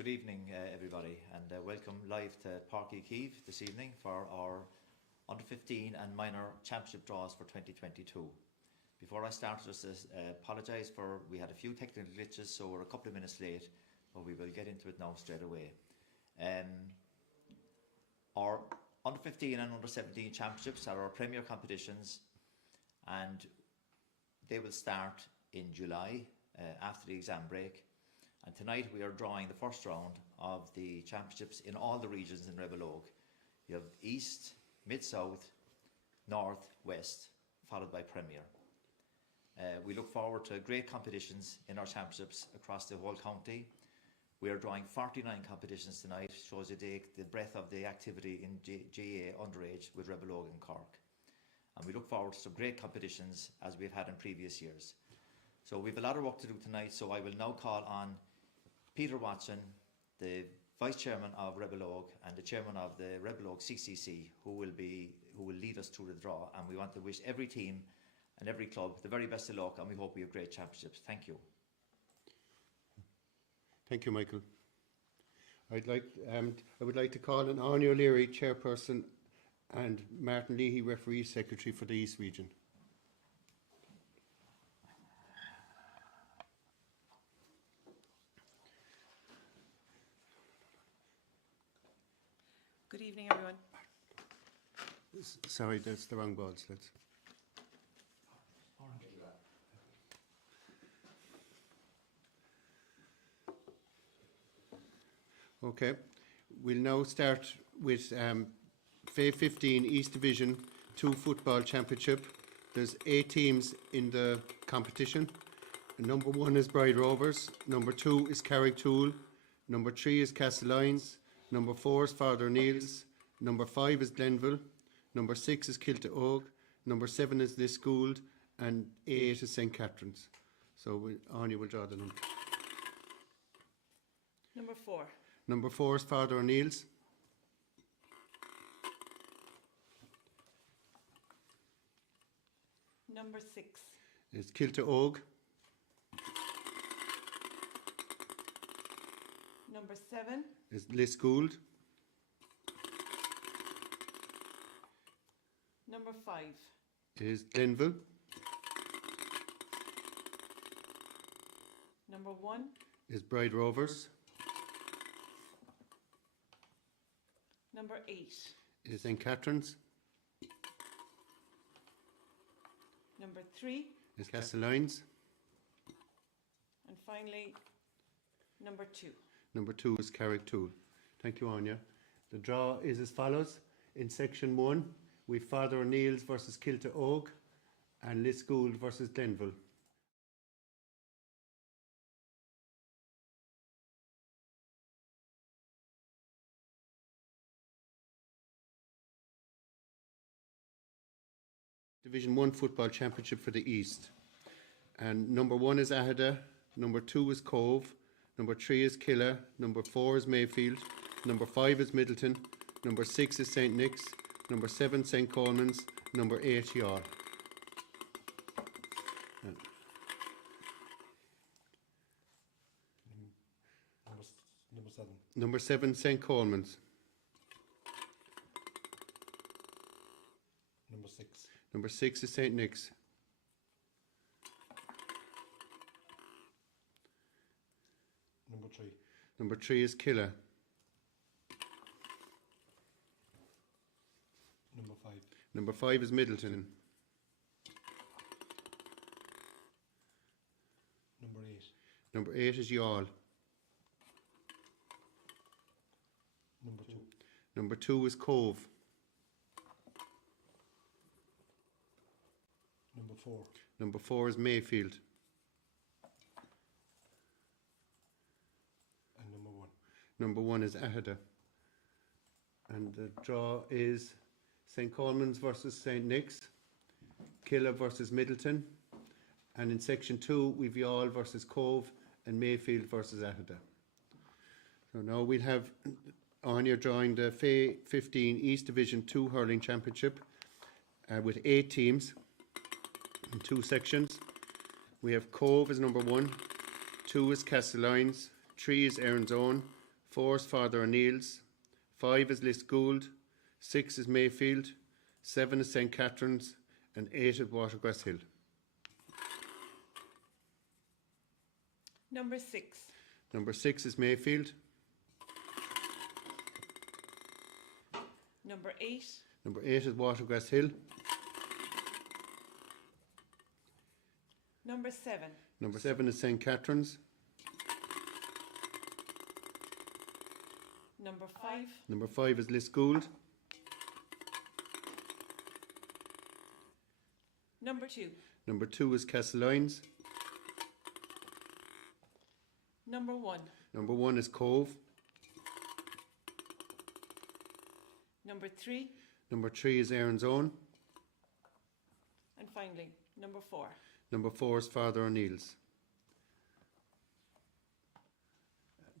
Good evening, everybody, and welcome live to Páirc Uí Chaoimh this evening for our Under 15 and Minor Championship draws for 2022. Before I start, just apologise for we had a few technical glitches, so we're a couple of minutes late, but we will get into it now straight away. Our Under 15 and Under 17 Championships are our premier competitions, and they will start in July after the exam break. And tonight we are drawing the first round of the championships in all the regions in Rebel Oak. You have East, Mid-South, North, West, followed by Premier. We look forward to great competitions in our championships across the whole county. We are drawing 49 competitions tonight, shows you the breadth of the activity in GAA underage with Rebel Oak and Cork. And we look forward to some great competitions as we've had in previous years. So we have a lot of work to do tonight, so I will now call on Peter Watson, the Vice Chairman of Rebel Oak and the Chairman of the Rebel Oak CCC, who will lead us through the draw. And we want to wish every team and every club the very best of luck, and we hope we have great championships. Thank you. Thank you, Michael. I would like to call on Anya O'Leary, Chairperson, and Martin Leahy, Referee Secretary for the East Region. Good evening, everyone. Sorry, that's the wrong balls. Okay, we'll now start with FA 15 East Division 2 Football Championship. There's 8 teams in the competition. Number 1 is Bride Rovers, number 2 is Carricktool, number 3 is Castlelyons, number 4 is Father Neil's, number 5 is Glenville, number 6 is Kilteogue, number 7 is Lisgould, and 8 is St. Catherine's. So Anya will draw the number. Number 4. Number 4 is Father O'Neill's. Number 6. Is Kilteogue. Number 7. Is Lisgould. Number 5. Is Glenville. Number 1. Is Bride Rovers. Number 8. Is St. Catherine's. Number 3. Is Castlelyons. And finally, number 2. Number 2 is Carricktool. Thank you, Anya. The draw is as follows. In section 1, we've Father O'Neill's versus Kilteogue and Lisgould versus Glenville. Division 1 Football Championship for the East. And number 1 is Ahada, number 2 is Cove, number 3 is Killa, number 4 is Mayfield, number 5 is Middleton, number 6 is St. Nick's, number 7 St. Coleman's, number 8 Yall. Number 7. Number 7 St. Coleman's. Number 6. Number 6 is St. Nick's. Number 3. Number 3 is Killa. Number 5. Number 5 is Middleton. Number 8. Number 8 is Yall. Number 2. Number 2 is Cove. Number 4. Number 4 is Mayfield. And number 1. Number 1 is Ahada. And the draw is St. Coleman's versus St. Nick's, Killa versus Middleton, and in section 2 we've Yall versus Cove and Mayfield versus Ahada. So now we'll have Anya drawing the FA 15 East Division 2 Hurling Championship with 8 teams in 2 sections. We have Cove as number 1, 2 is Castlelyons, 3 is Erin's Own, 4 is Father O'Neill's, 5 is Lisgould, 6 is Mayfield, 7 is St Catherine's, and 8 is Watergrass Hill. Number 6. Number 6 is Mayfield. Number 8. Number 8 is Watergrass Hill. Number 7. Number 7 is St Catherine's. Number 5. Number 5 is Lisgould. Number 2. Number 2 is Castlelyons. Number 1. Number 1 is Cove. Number 3. Number 3 is Aaron's Own. And finally, number 4. Number 4 is Father O'Neill's.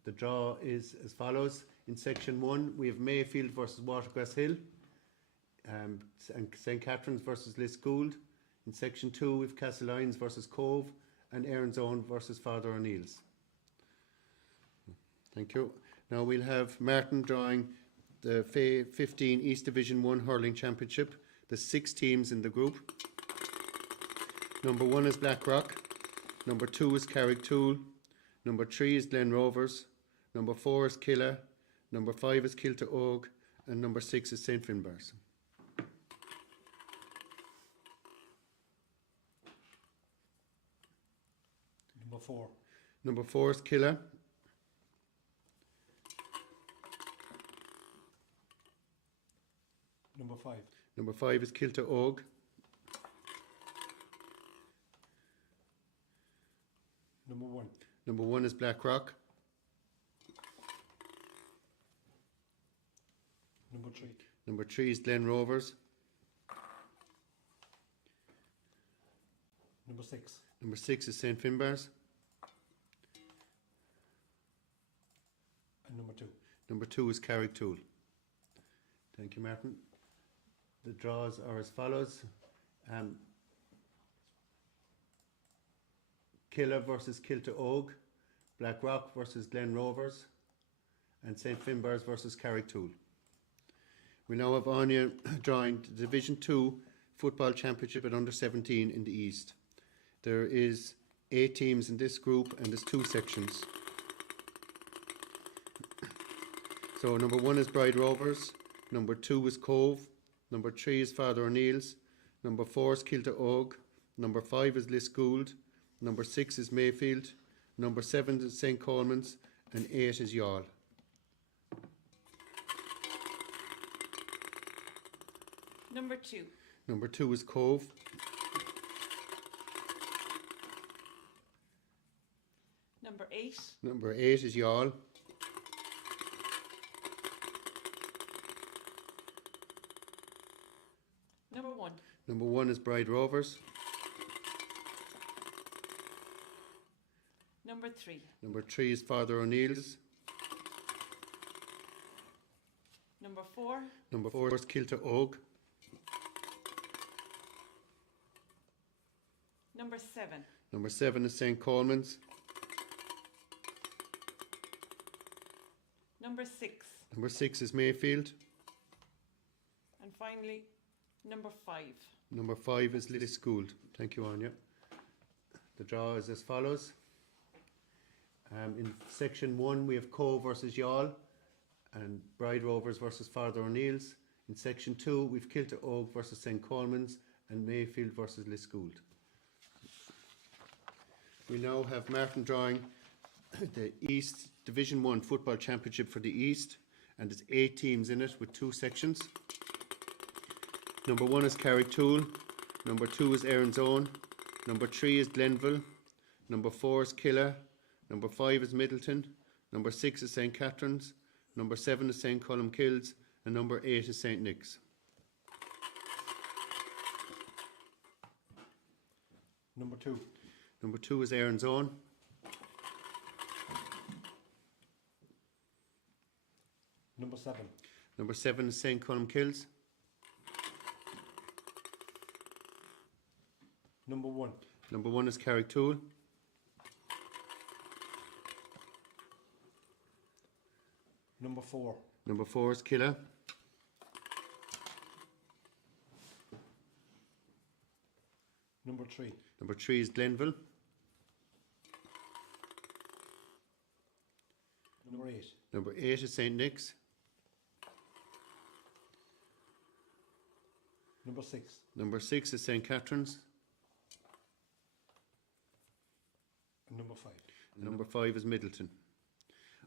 The draw is as follows. In section 1, we have Mayfield versus Watergrass Hill, and St Catherine's versus Lisgould. In section 2, we have Castlelyons versus Cove, and Aaron's Own versus Father O'Neill's. Thank you. Now we'll have Martin drawing the 15 East Division 1 Hurling Championship. There's 6 teams in the group. Number 1 is Blackrock. Number 2 is Carricktool. Number 3 is Glen Rovers. Number 4 is Killa. Number 5 is Kilta-Og. And number 6 is St Finbarrs. Number 4. Number 4 is Killa. Number 5. Number 5 is Kilta-Og. Number 1. Number 1 is Blackrock. Number 3. Number 3 is Glen Rovers. Number 6. Number 6 is St Finbarrs. And number 2. Number 2 is Carricktool. Thank you, Martin. The draws are as follows. Killa versus Kilta-Og, Blackrock versus Glen Rovers, and St Finbarrs versus Carricktool. We now have Anya drawing the Division 2 Football Championship at Under 17 in the East. There is 8 teams in this group and there's 2 sections. So number 1 is Bride Rovers, number 2 is Cove, number 3 is Father O'Neill's, number 4 is Kilta-Og, number 5 is Lisgould, number 6 is Mayfield, number 7 is St Coleman's, and 8 is Youghal. Number 2. Number 2 is Cove. Number 8. Number 8 is Youghal. Number 1. Number 1 is Bride Rovers. Number 3. Number 3 is Father O'Neill's. Number 4. Number 4 is Kilta-Og. Number 7. Number 7 is St Coleman's. Number 6. Number 6 is Mayfield. And finally, number 5. Number 5 is Lisgould. Thank you, Anya. The draw is as follows. In section 1 we have Cove versus Youghal and Bride Rovers versus Father O'Neill's. In section 2 we've Kilta-Og versus St Coleman's and Mayfield versus Lisgould. We now have Martin drawing the East Division 1 Football Championship for the East, and there's 8 teams in it with 2 sections. Number 1 is Carricktool, number 2 is Aaron's Own, number 3 is Glenville, number 4 is Killa, number 5 is Middleton, number 6 is St Catherine's, number 7 is St Columkills, and number 8 is St Nick's. Number 2. Number 2 is Aaron's Own. Number 7. Number 7 is St Columkills. Number 1. Number 1 is Carricktool. Number 4. Number 4 is Killer. Number 3. Number 3 is Glenville. Number 8. Number 8 is St. Nick's. Number 6. Number 6 is St. Catherine's. And number 5. And number 5 is Middleton.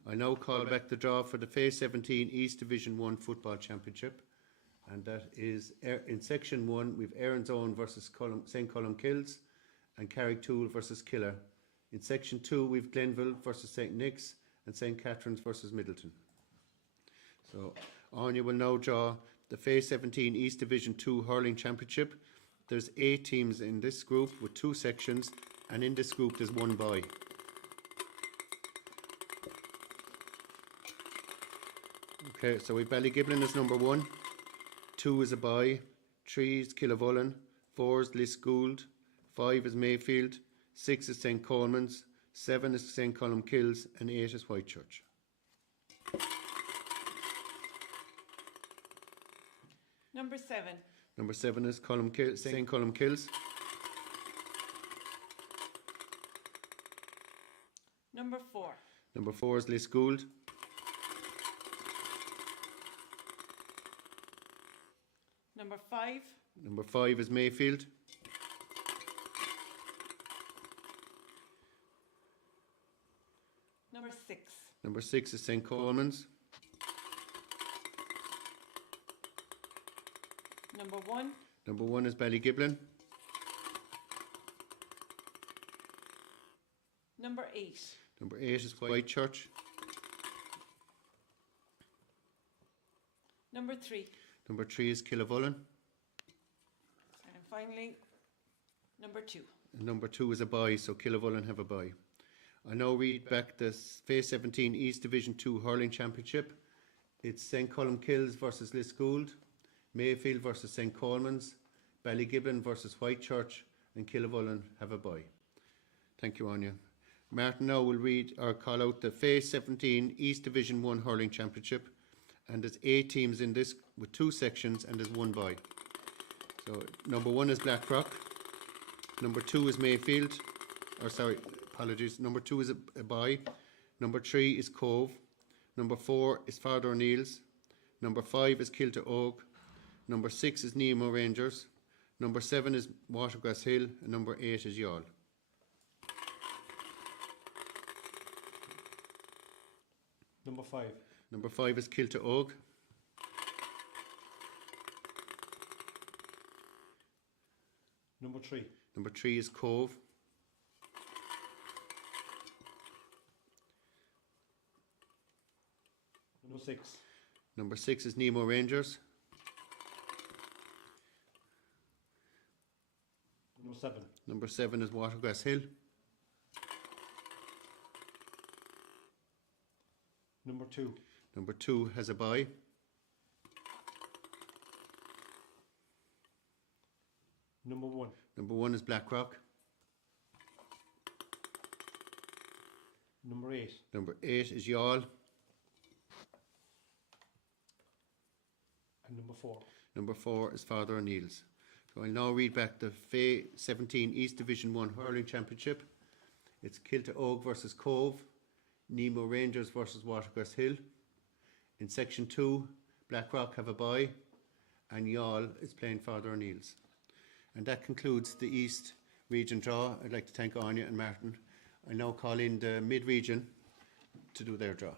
I now call back the draw for the Phase 17 East Division 1 Football Championship. And that is, in Section 1, we've Erin's Own versus St. Columkills and Carricktool versus Killer. In Section 2, we've Glenville versus St. Nick's and St. Catherine's versus Middleton. So, Anya will now draw the Phase 17 East Division 2 Hurling Championship. There's 8 teams in this group with 2 sections, and in this group there's 1 boy. Okay, so we've Ballygiblin as number 1, 2 is a boy, 3 is Killavullen, 4 is Lisgould, 5 is Mayfield, 6 is St. Coleman's, 7 is St. Columkills, and 8 is Whitechurch. Number 7. Number 7 is St. Columkills. Number 4. Number 4 is Lisgould. Number 5. Number 5 is Mayfield. Number 6. Number 6 is St. Coleman's. Number 1. Number 1 is Ballygiblin. Number 8. Number 8 is Whitechurch. Number 3. Number 3 is Killavullen. And finally, number 2. And number 2 is a bye, so Killavullen have a bye. I now read back the Phase 17 East Division 2 Hurling Championship. It's St. Columkills versus Lisgould, Mayfield versus St. Coleman's, Ballygiblin versus Whitechurch, and Killavullen have a bye. Thank you, Anya. Martin now will read or call out the Phase 17 East Division 1 Hurling Championship. And there's 8 teams in this with 2 sections, and there's 1 bye. So number 1 is Blackrock. Number 2 is Mayfield. Apologies. Number 2 is a bye. Number 3 is Cove. Number 4 is Father O'Neill's. Number 5 is Kilta Oak. Number 6 is Nemo Rangers. Number 7 is Watergrass Hill. And number 8 is Youghal. Number 5. Number 5 is Kilta Oak. Number 3. Number 3 is Cove. Number 6. Number 6 is Nemo Rangers. Number 7. Number 7 is Watergrass Hill. Number 2. Number 2 has a bye. Number 1. Number 1 is Blackrock. Number 8. Number 8 is Youghal. And number 4. Number 4 is Father O'Neill's. So I'll now read back the Phase 17 East Division 1 Hurling Championship. It's Kilta Oak versus Cove, Nemo Rangers versus Watergrass Hill. In Section 2, Blackrock have a bye, and Youghal is playing Father O'Neill's. And that concludes the East Region draw. I'd like to thank Anya and Martin. I now call in the Mid-Region to do their draw.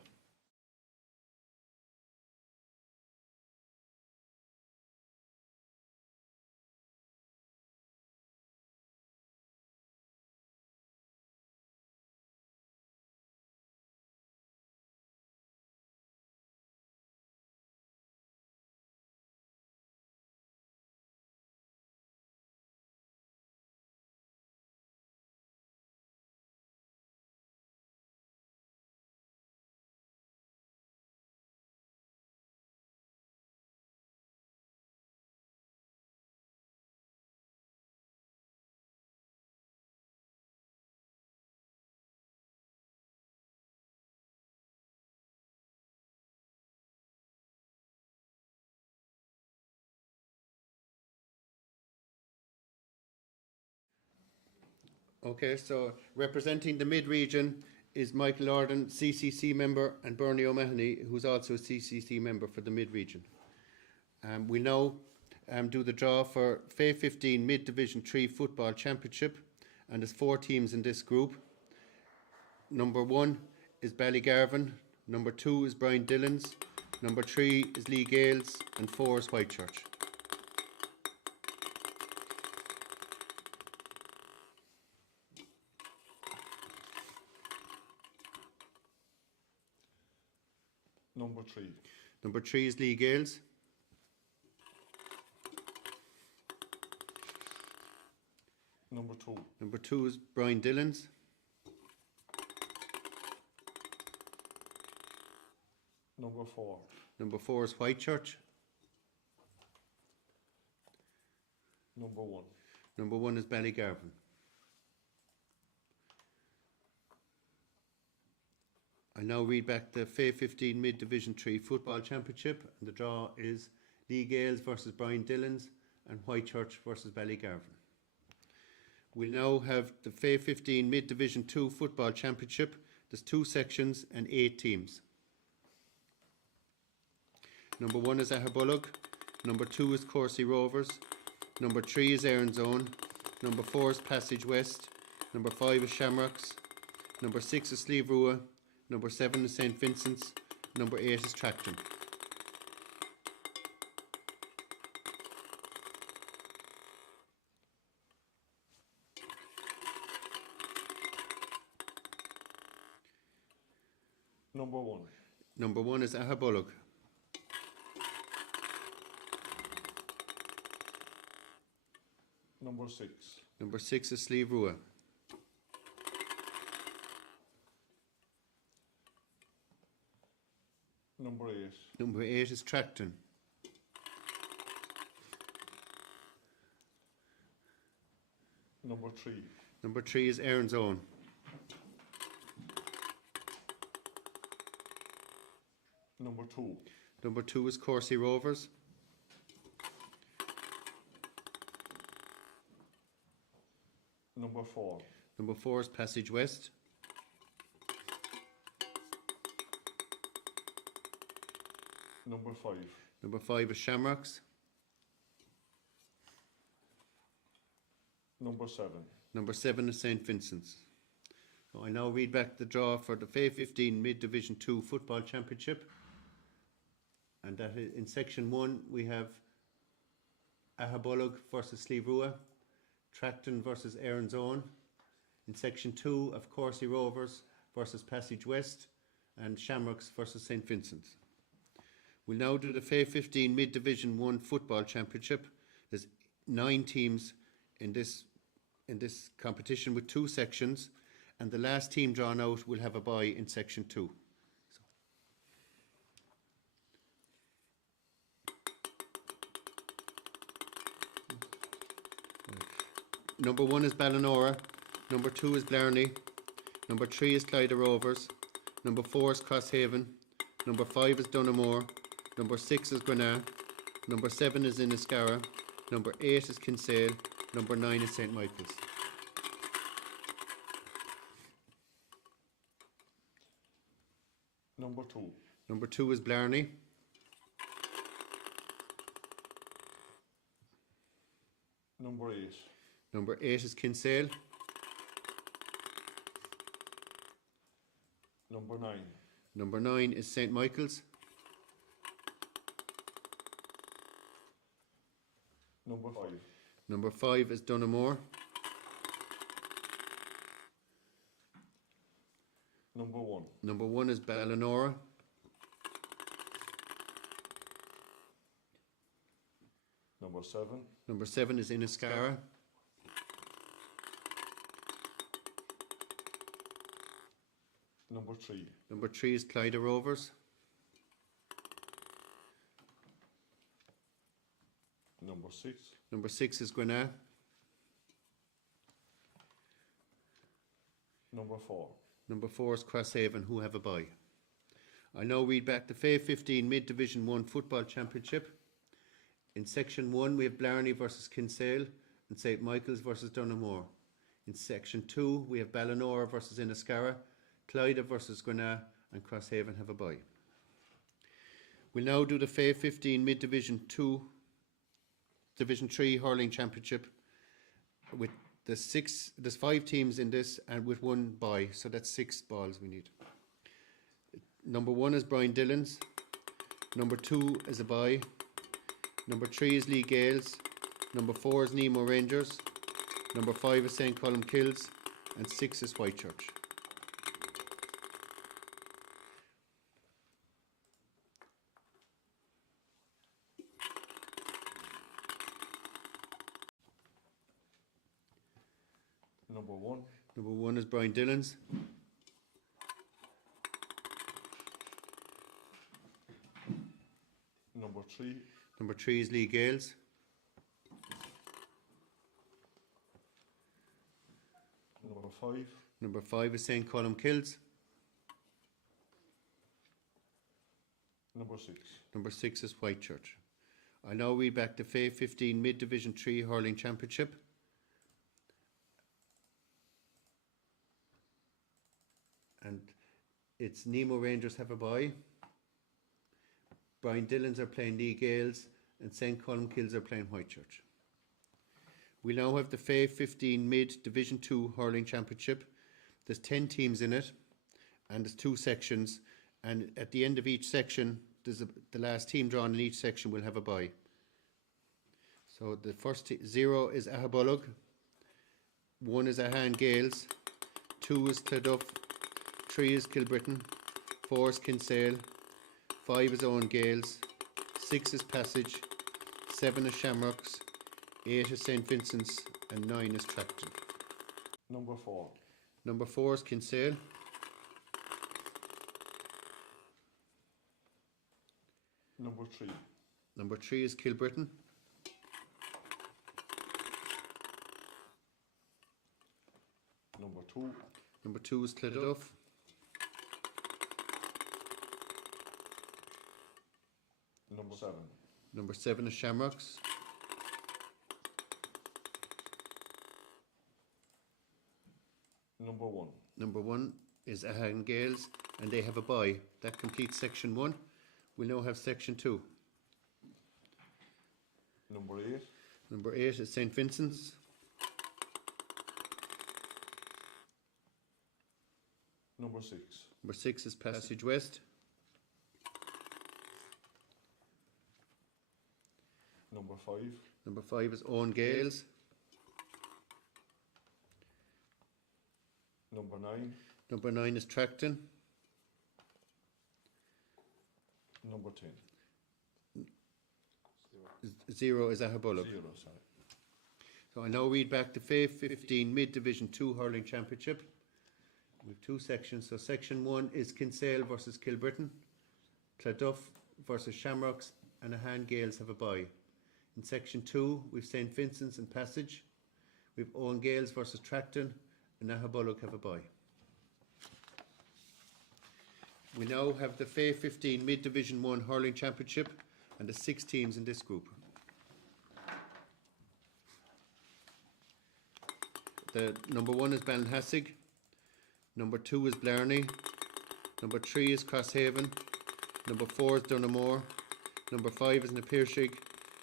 Okay, so representing the mid-region is Michael Orden, CCC member, and Bernie O'Mahony, who's also a CCC member for the mid-region. We now do the draw for FA 15 Mid-Division 3 Football Championship, and there's 4 teams in this group. Number 1 is Ballygarvan, number 2 is Brian Dillon's, number 3 is Lee Gales, and 4 is Whitechurch. Number 3. Number 3 is Lee Gales. Number 2. Number 2 is Brian Dillon's. Number 4. Number 4 is Whitechurch. Number 1. Number 1 is Ballygarvan. I now read back the FA 15 Mid-Division 3 Football Championship, and the draw is Lee Gales versus Brian Dillon's and Whitechurch versus Ballygarvan. We'll now have the FA 15 Mid-Division 2 Football Championship. There's 2 sections and 8 teams. Number 1 is Ahabullogue, number 2 is Courcey Rovers, number 3 is Zone, number 4 is Passage West, number 5 is Shamrocks, number 6 is Slieve Rua, number 7 is St Vincent's, number 8 is Tracton. Number 1. Number 1 is Ahabullogue. Number 6. Number 6 is Slieve Rua. Number 8. Number 8 is Tracton. Number 3. Number 3 is Zone. Number 2. Number 2 is Courcey Rovers. Number 4. Number 4 is Passage West. Number 5. Number 5 is Shamrocks. Number 7. Number 7 is St Vincent's. So I now read back the draw for the FA 15 Mid-Division 2 Football Championship. And that is, in Section 1 we have Ahabullogue versus Slieve Rua, Tracton versus Zone. In Section 2 of Courcey Rovers versus Passage West, and Shamrocks versus St Vincent's. We'll now do the FA 15 Mid-Division 1 Football Championship. There's 9 teams in this competition with 2 sections, and the last team drawn out will have a bye in Section 2. Number 1 is Ballinora, number 2 is Blarney, number 3 is Clyde Rovers, number 4 is Crosshaven, number 5 is Dunamore, number 6 is Granagh, number 7 is Inniscarra, number 8 is Kinsale, number 9 is St Michael's. Number 2. Number 2 is Blarney. Number 8. Number 8 is Kinsale. Number 9. Number 9 is St Michael's. Number 5. Number 5 is Dunamore. Number 1. Number 1 is Ballinora. Number 7. Number 7 is Inniscarra. Number 3. Number 3 is Clyde Rovers. Number 6. Number 6 is Granagh. Number 4. Number 4 is Crosshaven, who have a bye. I now read back the FA 15 Mid-Division 1 Football Championship. In Section 1 we have Blarney versus Kinsale and St Michael's versus Dunamore. In Section 2, we have Ballinora versus Inniscarra, Clyde versus Grenagh, and Crosshaven have a bye. We'll now do the FA 15 Mid-Division 2, Division 3 Hurling Championship with there's 5 teams in this and with 1 bye, so that's 6 balls we need. Number 1 is Brian Dillon's, number 2 is a bye, number 3 is Lee Gales, number 4 is Nemo Rangers, number 5 is St. Column Kills, and 6 is Whitechurch. Number 1. Number 1 is Brian Dillon's, Number 3. number 3 is Lee Gales, Number 5. number 5 is St. Column Kills, Number 6. number 6 is Whitechurch. I now read back the FA 15 Mid-Division 3 Hurling Championship. And it's Nemo Rangers have a bye, Brian Dillon's are playing Lee Gales, and St. Column Kills are playing Whitechurch. We now have the FA 15 Mid Division 2 Hurling Championship. There's 10 teams in it, and there's 2 sections, and at the end of each section, the last team drawn in each section will have a bye. So the first 0 is Ahabullogue, 1 is Ahan Gales, 2 is Cleduff, 3 is Kilbrittain, 4 is Kinsale, 5 is Owen Gales, 6 is Passage, 7 is Shamrocks, 8 is St. Vincent's, and 9 is Tracton. Number 4. Number 4 is Kinsale, Number 3. number 3 is Kilbrittain, Number 2. number 2 is Cleduff, Number 7. number 7 is Shamrocks, Number 1. number 1 is Ahan Gales, and they have a bye. That completes section 1. We now have section 2. Number 8. Number 8 is St. Vincent's, Number 6. number 6 is Passage West, Number 5. number 5 is Owen Gales, Number 9. number 9 is Tracton, Number 10. 0 is Ahabullogue. 0, sorry. So I now read back the FA 15 Mid-Division 2 Hurling Championship. We have 2 sections. So section 1 is Kinsale versus Kilbrittain, Cleduff versus Shamrocks, and Ahan Gales have a bye. In section 2, we've St. Vincent's and Passage. We've Owen Gales versus Tracton, and Ahabullogue have a bye. We now have the FA 15 Mid-Division 1 Hurling Championship, and the 6 teams in this group. The number 1 is Ballinhassig, number 2 is Blarney, number 3 is Crosshaven, number 4 is Dunamore, number 5 is Napirshig,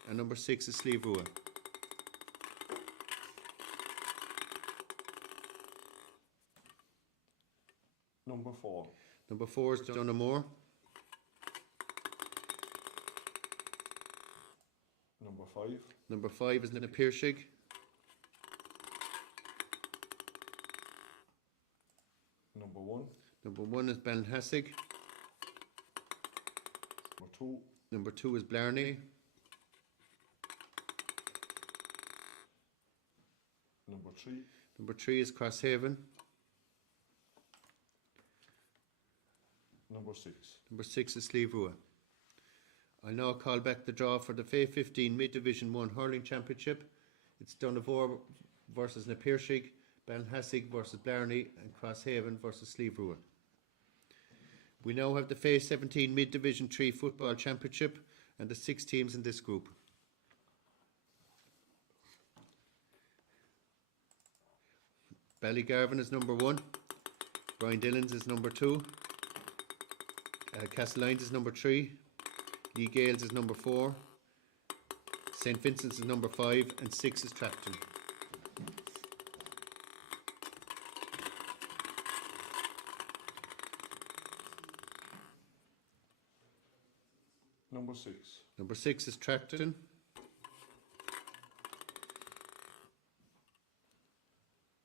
and number 6 is Slieve Rua. Number 4. Number 4 is Dunamore, Number 5. number 5 is Napirshig, Number 1. number 1 is Ballinhassig, Number 2. number 2 is Blarney, Number 3. number 3 is Crosshaven, Number 6. number 6 is Slieve Rua. I'll now call back the draw for the FA 15 Mid-Division 1 Hurling Championship. It's Donegal versus Napirshig, Ballinhassig versus Blarney, and Crosshaven versus Slieve Rua. We now have the FA 17 Mid-Division 3 Football Championship and the 6 teams in this group. Ballygarvan is number 1. Brian Dillon's is number 2. Castlelyons is number 3. Lee Gales is number 4. St. Vincent's is number 5. And 6 is Tracton. Number 6. Number 6 is Tracton.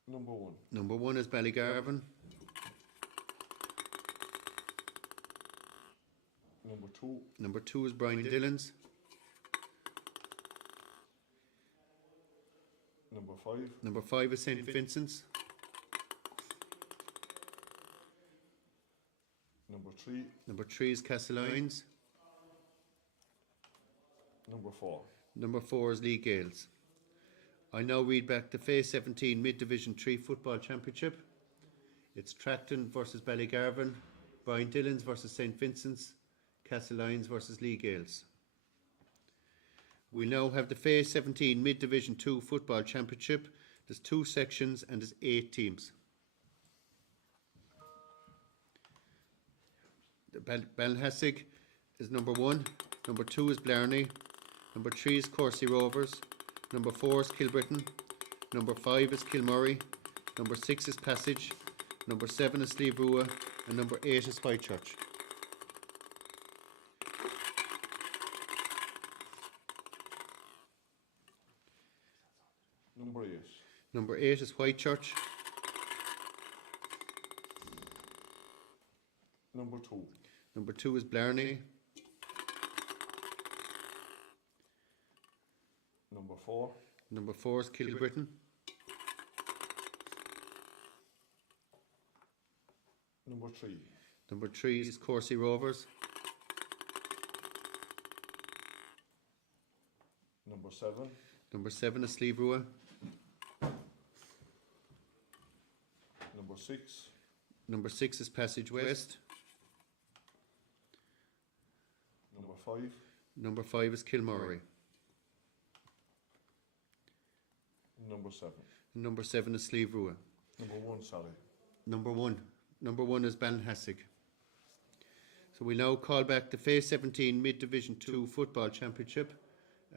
Number 1. Number 1 is Ballygarvan. Number 2. Number 2 is Brian Dillon's. Number 5. Number 5 is St. Vincent's. Number 3. Number 3 is Castlelyons. Number 4. Number 4 is Lee Gales. I now read back the Phase 17 Mid-Division 3 Football Championship. It's Tracton versus Ballygarvan, Brian Dillon's versus St. Vincent's, Castlelyons versus Lee Gales. We now have the Phase 17 Mid-Division 2 Football Championship. There's 2 sections and there's 8 teams. Ballinhassig is number 1, number 2 is Blarney, number 3 is Courcey Rovers, number 4 is Kilbrittain, number 5 is Kilmurray, number 6 is Passage, number 7 is Slieve and number 8 is Whitechurch. Number 8. Number 8 is Whitechurch. Number 2. Number 2 is Blarney. Number 4. Number 4 is Kilbrittain. Number 3. Number 3 is Courcey Rovers. Number 7. Number 7 is Slieve. Number 6. Number 6 is Passage West. Number 5. Number 5 is Kilmurray. Number 7. Number 7 is Slieve. Number 1, sorry. Number 1. Number 1 is Ballinhassig. So we now call back the Phase 17 Mid-Division 2 Football Championship.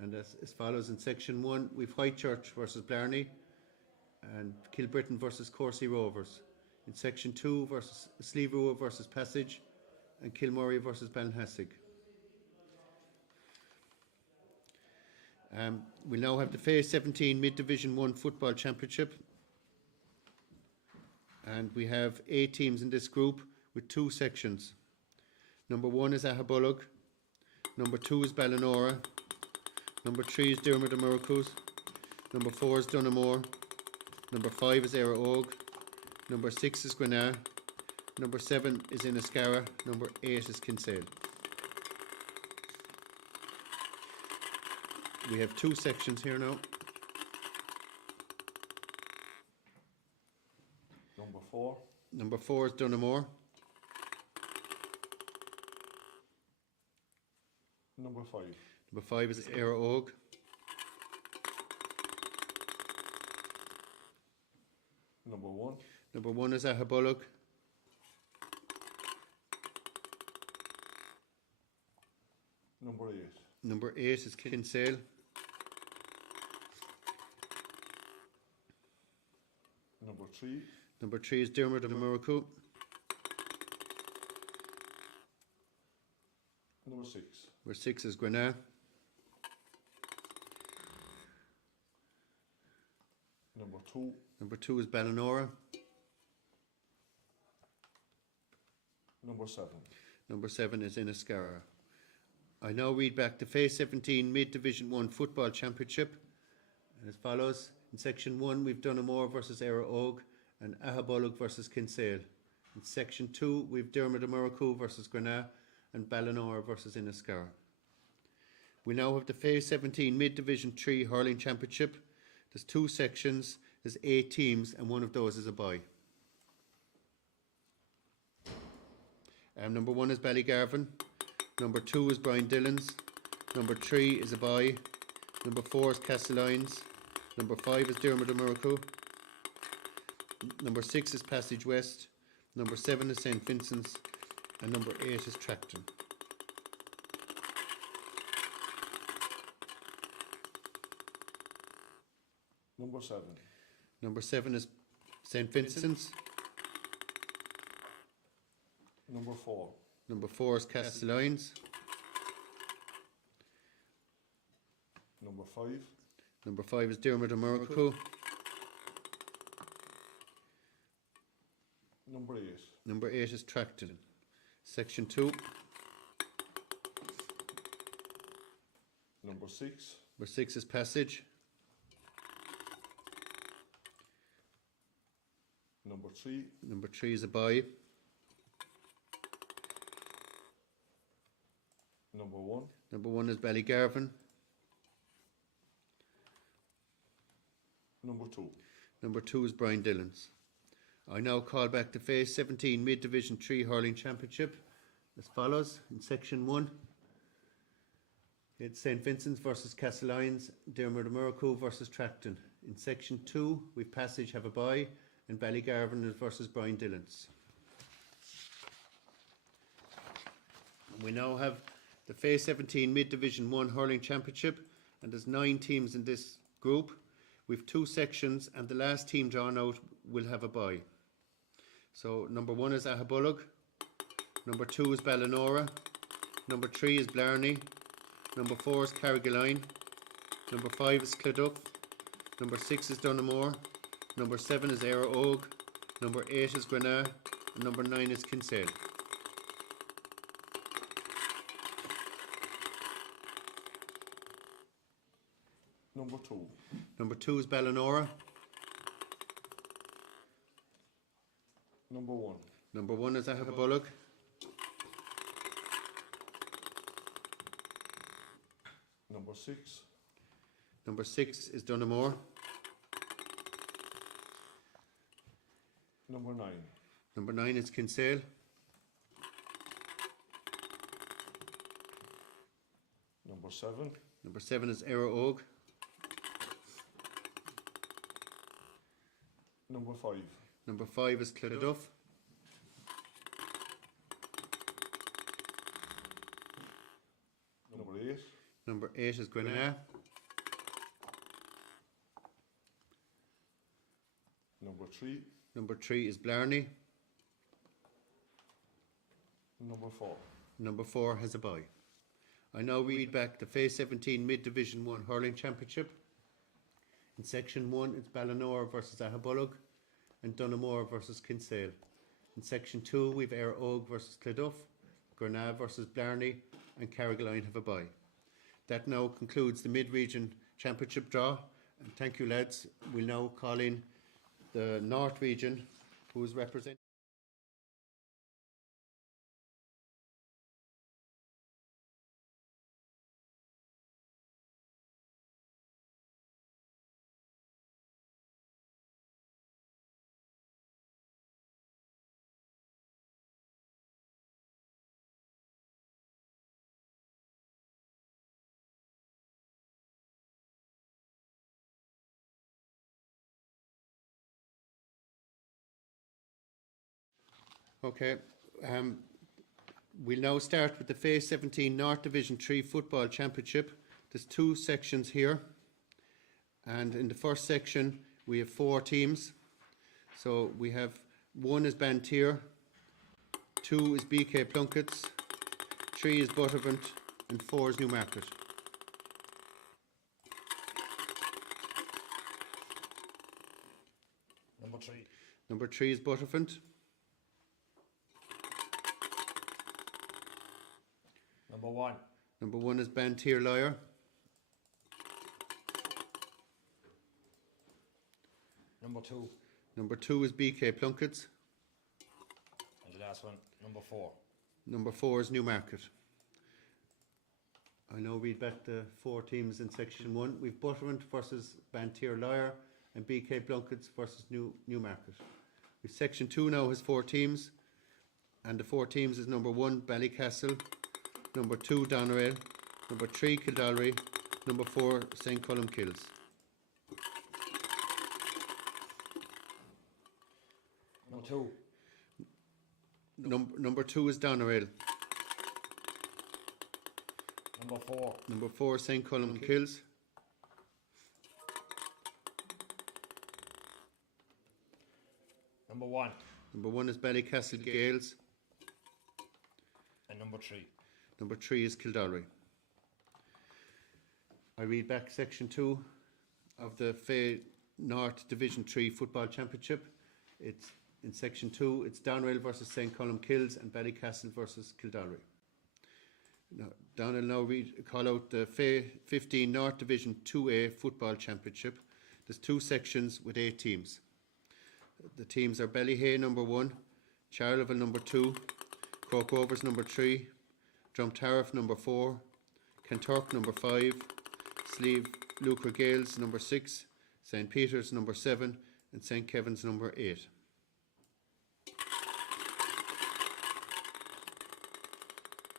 And as follows: in Section 1, we've Whitechurch versus Blarney and Kilbrittain versus Courcey Rovers. In Section 2, versus Slieve versus Passage and Kilmurray versus Ballinhassig. We now have the Phase 17 Mid-Division 1 Football Championship. And we have 8 teams in this group with 2 sections. Number 1 is Ahabullogue. Number 2 is Ballinora. Number 3 is Dermot and Miracles. Number 4 is Dunamore. Number 5 is Éire Óg. Number 6 is Grenagh. Number 7 is Inniscarra. Number 8 is Kinsale. We have 2 sections here now. Number 4. Number 4 is Dunamore. Number 5. Number 5 is Éire Óg. Number 1. Number 1 is Ahabullogue. Number 8. Number 8 is Kinsale. Number 3. Number 3 is Dermot and Miracle. Number 6. Number 6 is Grenagh. Number 2. Number 2 is Ballinora. Number 7. Number 7 is Inniscarra. I now read back the Phase 17 Mid-Division 1 Football Championship. As follows: in Section 1, we've Dunamore versus Éire Óg and Ahabullogue versus Kinsale. In Section 2, we've Dermot and Miracle versus Grenagh and Ballinora versus Inniscarra. We now have the Phase 17 Mid-Division 3 Hurling Championship. There's 2 sections, there's 8 teams, and one of those is a bye. Number 1 is Ballygarvan. Number 2 is Brian Dillon's. Number 3 is a bye. Number 4 is Castlelyons. Number 5 is Dermot and Miracle. Number 6 is Passage West. Number 7 is St. Vincent's. And number 8 is Tracton. Number 7. Number 7 is St. Vincent's. Number 4. Number 4 is Castlelyons. Number 5. Number 5 is Dermot O'Murricu. Number 8. Number 8 is Tracton. Section 2. Number 6. Number 6 is Passage. Number 3. Number 3 is Abai. Number 1. Number 1 is Ballygarvan. Number 2. Number 2 is Brian Dillon's. I now call back the Phase 17 Mid-Division 3 Hurling Championship as follows. In Section 1, it's St. Vincent's versus Castlelyons, Dermot O'Murricu versus Tracton. In Section 2, we've Passage have a bye, and Ballygarvan versus Brian Dillon's. We now have the Phase 17 Mid-Division 1 Hurling Championship, and there's 9 teams in this group. We've 2 sections, and the last team drawn out will have a bye. So number 1 is Ahabullogue, number 2 is Ballinora, number 3 is Blarney, number 4 is Carrigaline, number 5 is Cleduff, number 6 is Dunamore, number 7 is Éire Óg, number 8 is Grenagh, and number 9 is Kinsale. Number 2. Number 2 is Ballinora, Number 1. number 1 is Ahabullogue, Number 6. number 6 is Dunamore, Number 9. number 9 is Kinsale, Number 7. number 7 is Éire Óg, Number 5. number 5 is Cleduff, Number 8. number 8 is Grenagh, Number 3. number 3 is Blarney, Number 4. number 4 has a bye. I now read back the Phase 17 Mid-Division 1 Hurling Championship. In Section 1, it's Ballinora versus Ahabullogue and Dunamore versus Kinsale. In Section 2, we've Éire Óg versus Cleduff, Grenagh versus Blarney, and Carrigaline have a bye. That now concludes the Mid-Region Championship draw. And thank you, lads. We'll now call in the North Region, who is represented. Okay, we'll now start with the Phase 17 North Division 3 Football Championship. There's 2 sections here, and in the first section we have 4 teams. So we have 1 is Bantier, 2 is BK Plunkets, 3 is Buttervant, and 4 is Newmarket. Number 3. Number 3 is Buttervant, Number 1. number 1 is Bantier Lyre, Number 2. number 2 is BK Plunkets, And the last one, number 4. number 4 is Newmarket. I now read back the 4 teams in Section 1. We've Buttervant versus Bantier Lyre and BK Plunkets versus Newmarket. Section 2 now has 4 teams, and the 4 teams is number 1 Ballycastle, number 2 Doneraile, number 3 Kildallery, number 4 St. Columkills. 2. Number 2 is Doneraile. Number 4. Number 4 is St. Column Kills. Number 1. Number 1 is Ballycastle Gales. And number 3. Number 3 is Kildalry. I read back section 2 of the Fay North Division 3 Football Championship. It's in section 2, it's Doneraile versus St. Column Kills and Ballycastle versus Kildalry. Now, Donald now call out the Fay 15 North Division 2A Football Championship. There's 2 sections with 8 teams. The teams are Ballyhay number 1, Charleville number 2, Cork Rovers number 3, Drumtariff number 4, Kanturk number 5, Slieve Lucre Gales number 6, St. Peter's number 7 and St. Kevin's number 8.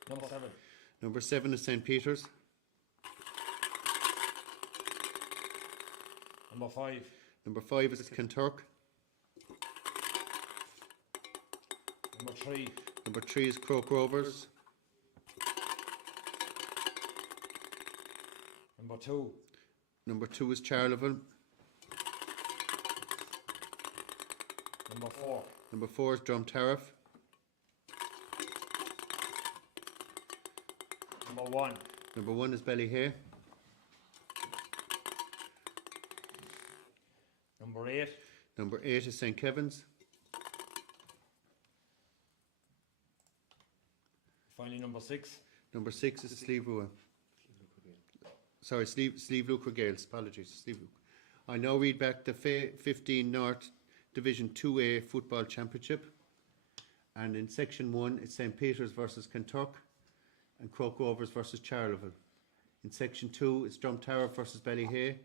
Number 7. Number 7 is St. Peter's. Number 5. Number 5 is Kanturk. Number 3. Number 3 is Cork Rovers. Number 2. Number 2 is Charleville. Number 4. Number 4 is Drumtariff. Number 1. Number 1 is Ballyhay. Number 8. Number 8 is St. Kevin's. Finally, number 6. Number 6 is Slieve Rua. Sorry, Slieve Lucre Gales. Apologies, Slieve Lucre. I now read back the Fay 15 North Division 2A Football Championship. And in section 1, it's St. Peter's versus Kanturk and Cork Rovers versus Charleville. In section 2, it's Drumtariff versus Ballyhay,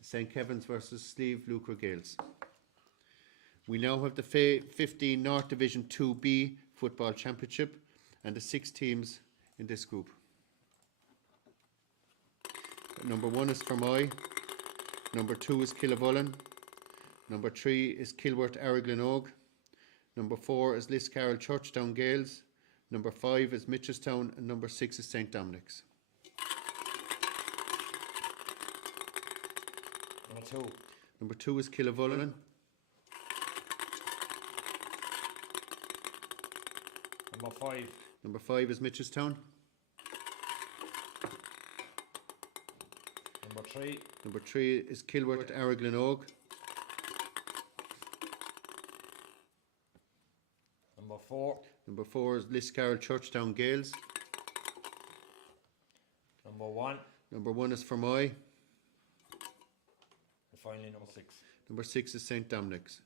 St. Kevin's versus Slieve Lucre Gales. We now have the Fay 15 North Division 2B Football Championship and the 6 teams in this group. Number 1 is Fermoy. Number 2 is Killavullen. Number 3 is Kilworth Araglinogue. Number 4 is Liscarroll Churchtown Gales. Number 5 is Mitchelstown and number 6 is St. Dominic's. Number 2. Number 2 is Killavullen. Number 5. Number 5 is Mitchelstown. Number 3. Number 3 is Kilworth Araglinogue. Number 4. Number 4 is Liscarroll Churchtown Gales. Number 1. Number 1 is Fermoy. And finally, number 6. Number 6 is St. Dominic's.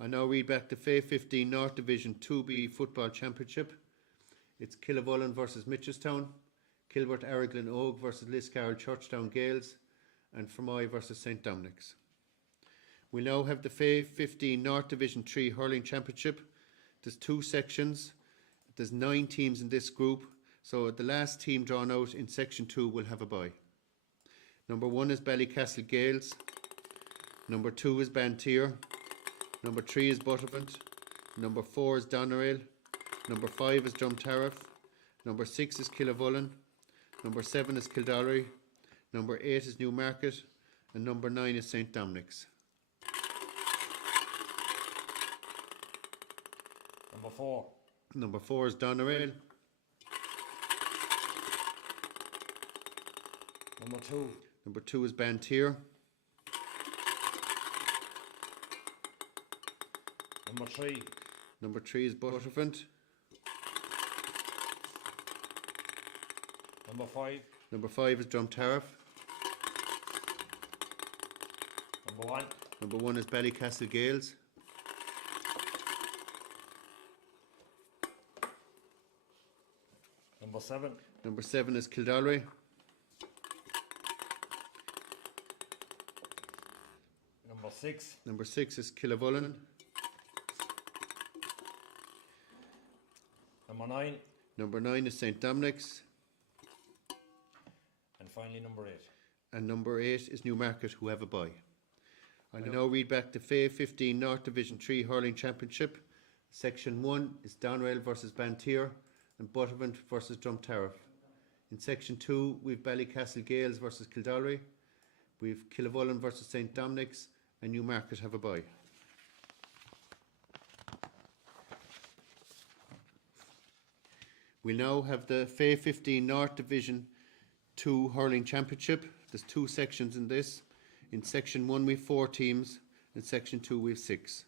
I now read back the Fay 15 North Division 2B Football Championship. It's Killavullen versus Mitchelstown, Kilworth Araglinogue versus Liscarroll Churchtown Gales, and Fermoy versus St. Dominic's. We now have the Fay 15 North Division 3 Hurling Championship. There's 2 sections. There's 9 teams in this group. So the last team drawn out in section 2 will have a bye. Number 1 is Ballycastle Gales. Number 2 is Bantier. Number 3 is Butterfant. Number 4 is Doneraile. Number 5 is Drumtariff. Number 6 is Killavullen. Number 7 is Kildalry. Number 8 is Newmarket. And number 9 is St. Dominic's. Number 4. Number 4 is Doneraile. Number 2. Number 2 is Bantier. Number 3. Number 3 is Butterfant. Number 5. Number 5 is Drumtariff. Number 1. Number 1 is Ballycastle Gales. Number 7. Number 7 is Kildalry. Number 6. Number 6 is Killavullen. Number 9. Number 9 is St. Dominic's. And finally, number 8. And number 8 is Newmarket, who have a bye. I now read back the Fay 15 North Division 3 Hurling Championship. Section 1 is Doneraile versus Bantier and Buttermont versus Drumtariff. In Section 2, we've Ballycastle Gales versus Kildallery. We've Killavullen versus St Dominic's and Newmarket have a bye. We now have the FA 15 North Division 2 Hurling Championship. There's two sections in this. In Section 1 we have 4 teams, in Section 2 we have 6.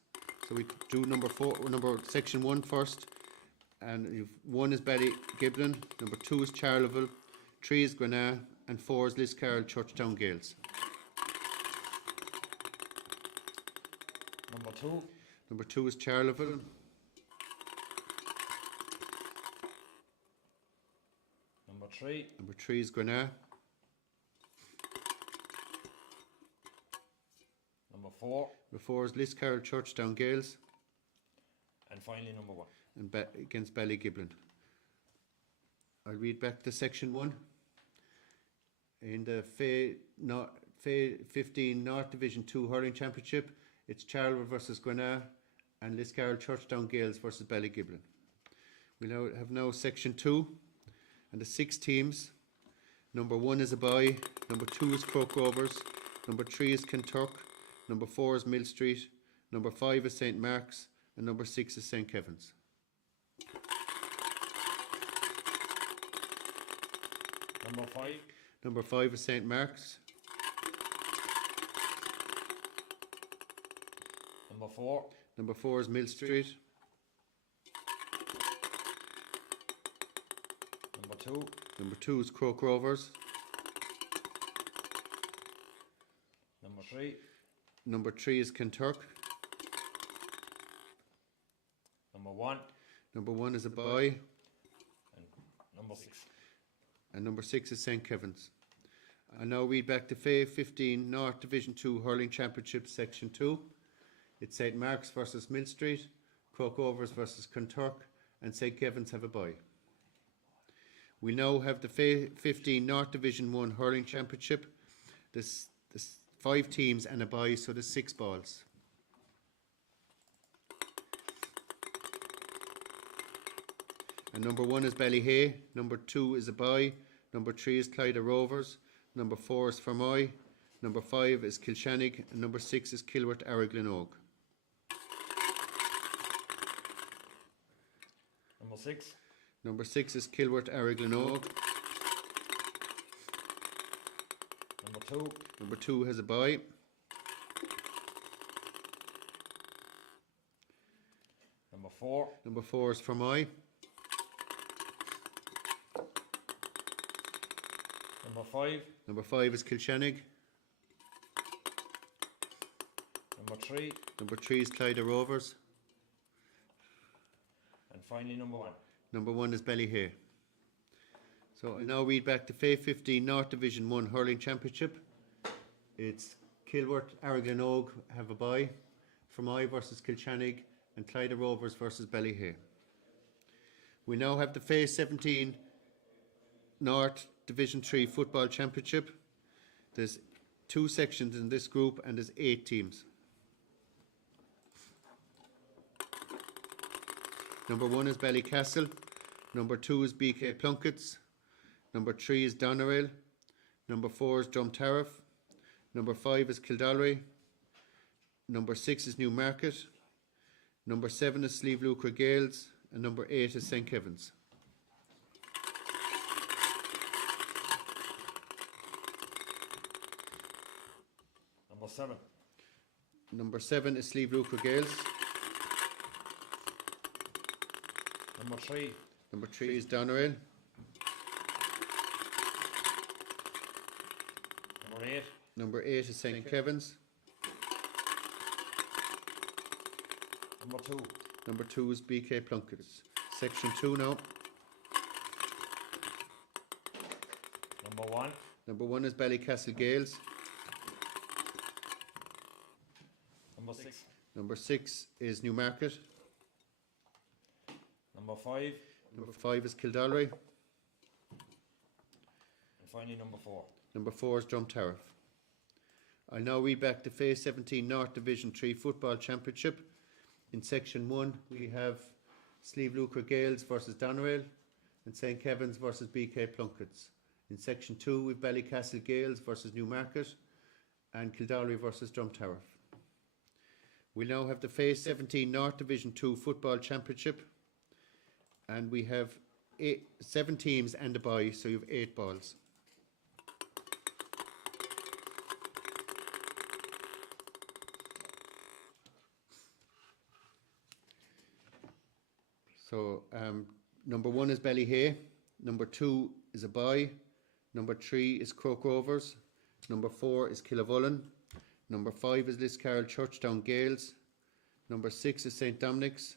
So we do Section 1 first. And 1 is Ballygiblin, number 2 is Charleville, 3 is Granagh, and 4 is Liscarroll Churchtown Gales. Number 2. Number 2 is Charleville. Number 3. Number 3 is Granagh. Number 4. Number 4 is Liscarroll Churchtown Gales. And finally number 1. And against Ballygiblin. I'll read back to Section 1. In the FA 15 North Division 2 Hurling Championship, it's Charleville versus Granagh and Liscarroll Churchtown Gales versus Ballygiblin. We now have Section 2 and the 6 teams. Number 1 is a bye, number 2 is Croke Rovers, number 3 is Kentuck, number 4 is Mill Street, number 5 is St Mark's, and number 6 is St Kevin's. Number 5. Number 5 is St Mark's. Number 4. Number 4 is Mill Street. Number 2. Number 2 is Croke Rovers. Number 3. Number 3 is Kentuck. Number 1. Number 1 is a bye. And number 6. And number 6 is St Kevin's. I now read back to FA 15 North Division 2 Hurling Championship Section 2. It's St Mark's versus Mill Street, Croke Rovers versus Kentuck, and St Kevin's have a bye. We now have the FA 15 North Division 1 Hurling Championship. There's 5 teams and a bye, so there's 6 balls. And number 1 is Ballyhay, number 2 is a bye, number 3 is Clyde Rovers, number 4 is Fermoy, number 5 is Kilshannig, and number 6 is Kilworth Araglinogue. Number 6. Number 6 is Kilworth Araglinogue. Number 2. Number 2 has a bye. Number 4. Number 4 is Fermoy. Number 5. Number 5 is Kilshannig. Number 3. Number 3 is Clyde Rovers. And finally number 1. Number 1 is Ballyhay. So I'll now read back the FA 15 North Division 1 Hurling Championship. It's Kilworth Araglinogue have a bye, Fermoy versus Kilshannig, and Clyde Rovers versus Ballyhay. We now have the FA 17 North Division 3 Football Championship. There's 2 sections in this group and there's 8 teams. Number 1 is Ballycastle, number 2 is BK Plunkets, number 3 is Doneraile, number 4 is Drumtariff, number 5 is Kildallery, number 6 is Newmarket, number 7 is Slieve Lucre Gales, and number 8 is St Kevin's. Number 7. Number 7 is Slieve Lucre Gales, Number 3. number 3 is Doneraile, Number 8. number 8 is St Kevin's, Number 2. number 2 is BK Plunkets. Section 2 now. Number 1. Number 1 is Ballycastle Gales, Number 6. number 6 is Newmarket, Number 5. number 5 is Kildallery, And finally number 4. number 4 is Drumtariff. I now read back the FA 17 North Division 3 Football Championship. In Section 1, we have Slieve Lucre Gales versus Doneraile and St Kevin's versus BK Plunkets. In Section 2, we've Ballycastle Gales versus Newmarket and Kildare versus Drumtariff. We now have the Phase 17 North Division 2 Football Championship, and we have 7 teams and a bye, so you have 8 balls. So number 1 is Ballyhay, number 2 is a bye, number 3 is Croke Rovers, number 4 is Killavullen, number 5 is Liscarroll Churchtown Gales, number 6 is St Dominic's,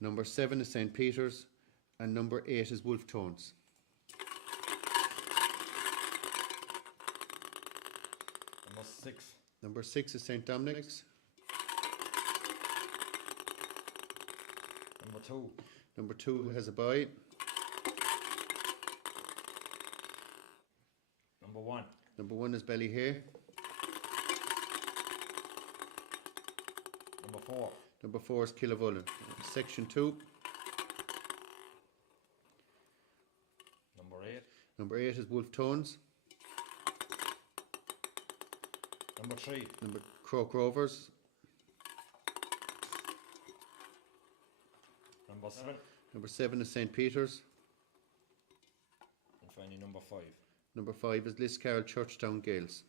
number 7 is St Peter's, and number 8 is Wolf Tones. Number 6. Number 6 is St Dominic's, Number 2. number 2 has a bye, Number 1. number 1 is Ballyhay, Number 4. number 4 is Killavullen. Section 2, Number 8. number 8 is Wolf Tones, Number 3. number Croke Rovers, Number 7. number 7 is St Peter's, And finally number 5. number 5 is Liscarroll Churchtown Gales.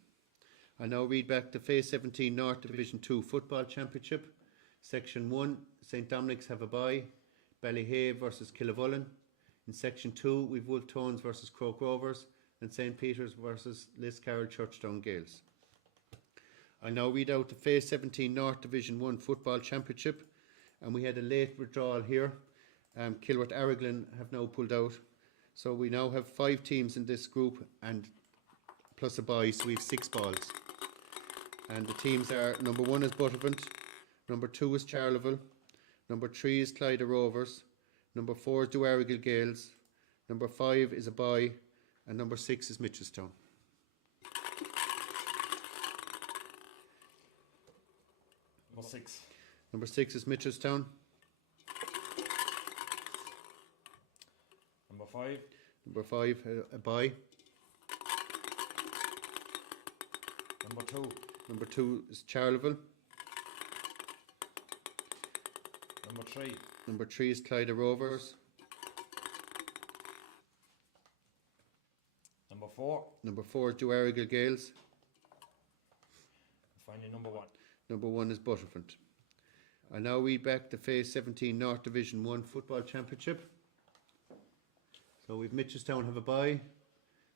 I now read back the Phase 17 North Division 2 Football Championship. Section 1, St Dominic's have a bye, Ballyhay versus Killavullen. In Section 2, we've Wolf Tones versus Croke Rovers and St Peter's versus Liscarroll Churchtown Gales. I now read out the Phase 17 North Division 1 Football Championship, and we had a late withdrawal here. Kilworth Araglin have now pulled out. So we now have 5 teams in this group and plus a bye, so we have 6 balls. And the teams are, number 1 is Butterfant, number 2 is Charleville, number 3 is Clyde Rovers, number 4 is Duarrigal Gales, number 5 is a bye, and number 6 is Mitchelstown. Number 6. Number 6 is Mitchelstown, Number 5. number 5 a bye, Number 2. number 2 is Charleville, Number 3. number 3 is Clyde Rovers, Number 4. number 4 is Duarrigal Gales, And finally number 1. number 1 is Butterfant. I now read back the Phase 17 North Division 1 Football Championship. So we've Mitchelstown have a bye,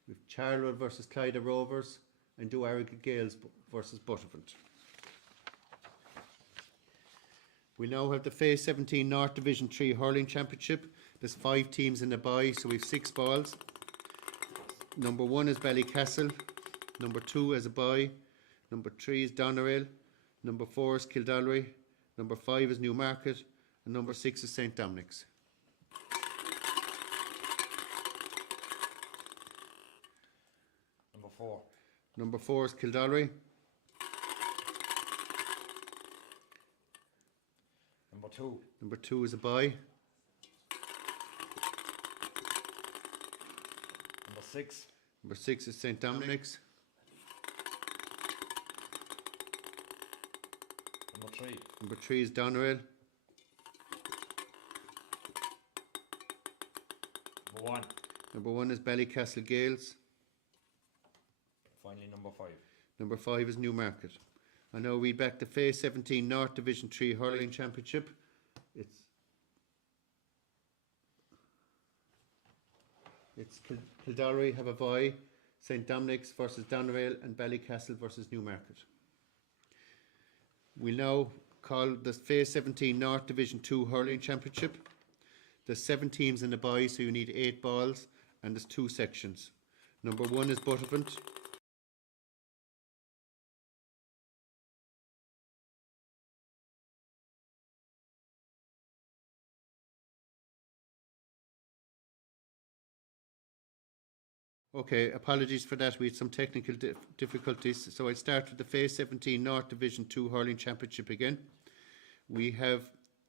we've Charleville versus Clyde Rovers, and Duarrigal Gales versus Butterfant. We now have the Phase 17 North Division 3 Hurling Championship. There's 5 teams in the bye, so we've 6 balls. Number 1 is Ballycastle, number 2 is a bye, number 3 is Doneraile, number 4 is Kildare, number 5 is Newmarket, and number 6 is St Dominic's. Number 4. Number 4 is Kildare, Number 2. number 2 is a bye, Number 6. number 6 is St Dominic's, Number 3. number 3 is Doneraile, Number 1. number 1 is Ballycastle Gales, Finally number 5. number 5 is Newmarket. I now read back the Phase 17 North Division 3 Hurling Championship. It's Kildare have a bye, St Dominic's versus Doneraile, and Ballycastle versus Newmarket. We'll now call the Phase 17 North Division 2 Hurling Championship. There's 7 teams in the bye, so you need 8 balls, and there's 2 sections. Number 1 is Butterfant, okay, apologies for that. We had some technical difficulties. So I'll start with the Phase 17 North Division 2 Hurling Championship again. We have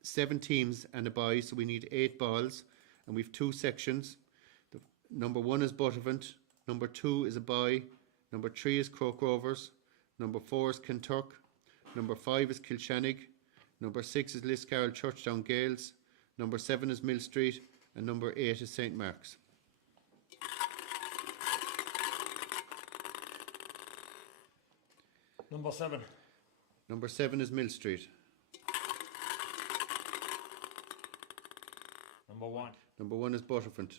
7 teams and a bye, so we need 8 balls, and we've 2 sections. Number 1 is Buttevant, number 2 is a bye, number 3 is Croke Rovers, number 4 is Kentuck, number 5 is Kilshannig, number 6 is Liscarroll Churchdown Gales, number 7 is Mill Street, and number 8 is St Mark's. Number 7. Number 7 is Mill Street. Number 1. Number 1 is Buttevant.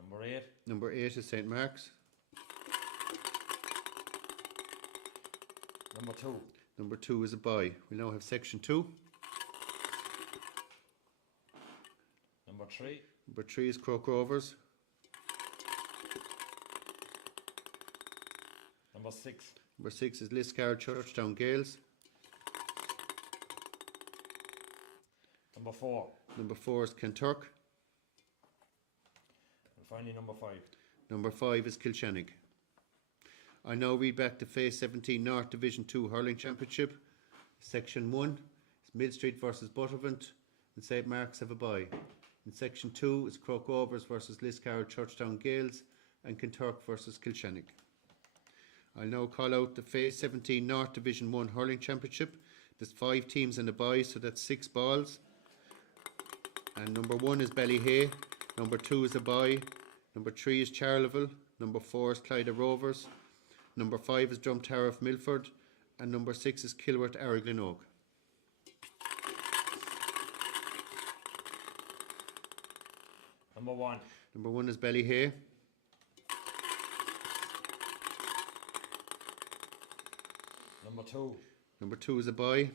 Number 8. Number 8 is St Mark's. Number 2. Number 2 is a bye. We now have section 2. Number 3. Number 3 is Croke Rovers. Number 6. Number 6 is Liscarroll Churchdown Gales. Number 4. Number 4 is Kentuck. And finally number 5. Number 5 is Kilshannig. I now read back the Phase 17 North Division 2 Hurling Championship. Section 1 is Mill Street versus Buttevant, and St Mark's have a bye. In Section 2 is Croke Rovers versus Liscarroll Churchdown Gales, and Kentuck versus Kilshannig. I'll now call out the Phase 17 North Division 1 Hurling Championship. There's 5 teams in a bye, so that's 6 balls. And number 1 is Ballyhay, number 2 is a bye, number 3 is Charleville, number 4 is Clyde Rovers, number 5 is Drumtariff Milford, and number 6 is Kilworth Arraglan. Number 1. Number 1 is Ballyhay. Number 2. Number 2 is a bye.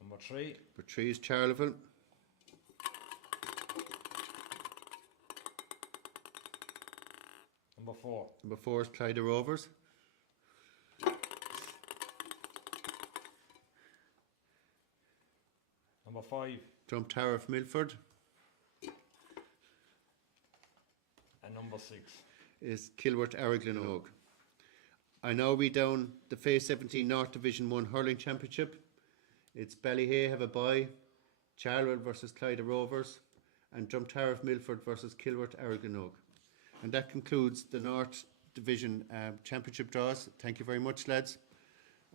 Number 3. Number 3 is Charleville. Number 4. Number 4 is Clyde Rovers. Number 5. Drumtariff Milford And number 6. is Kilworth Arraglan. I now read down the Phase 17 North Division 1 Hurling Championship. It's Ballyhay have a bye, Charleville versus Clyde Rovers, and Drumtariff Milford versus Kilworth Arraglan. And that concludes the North Division Championship draws. Thank you very much, lads.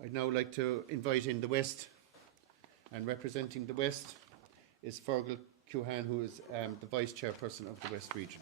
I'd now like to invite in the West, and representing the West is Fergal Cuhan, who is the Vice Chairperson of the West Region.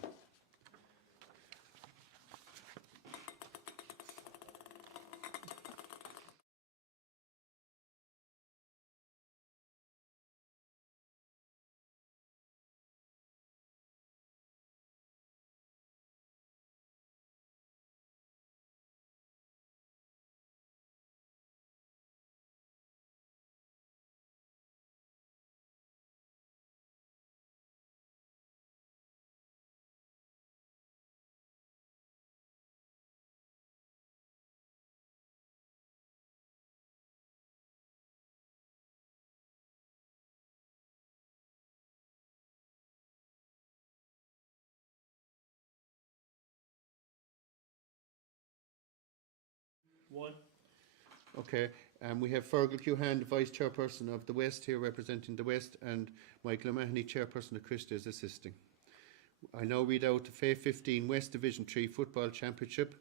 One. Okay, we have Fergal Cuhan, the Vice Chairperson of the West here representing the West, and Michael O'Mahony, Chairperson of Christie, is assisting. I now read out the FA 15 West Division 3 Football Championship.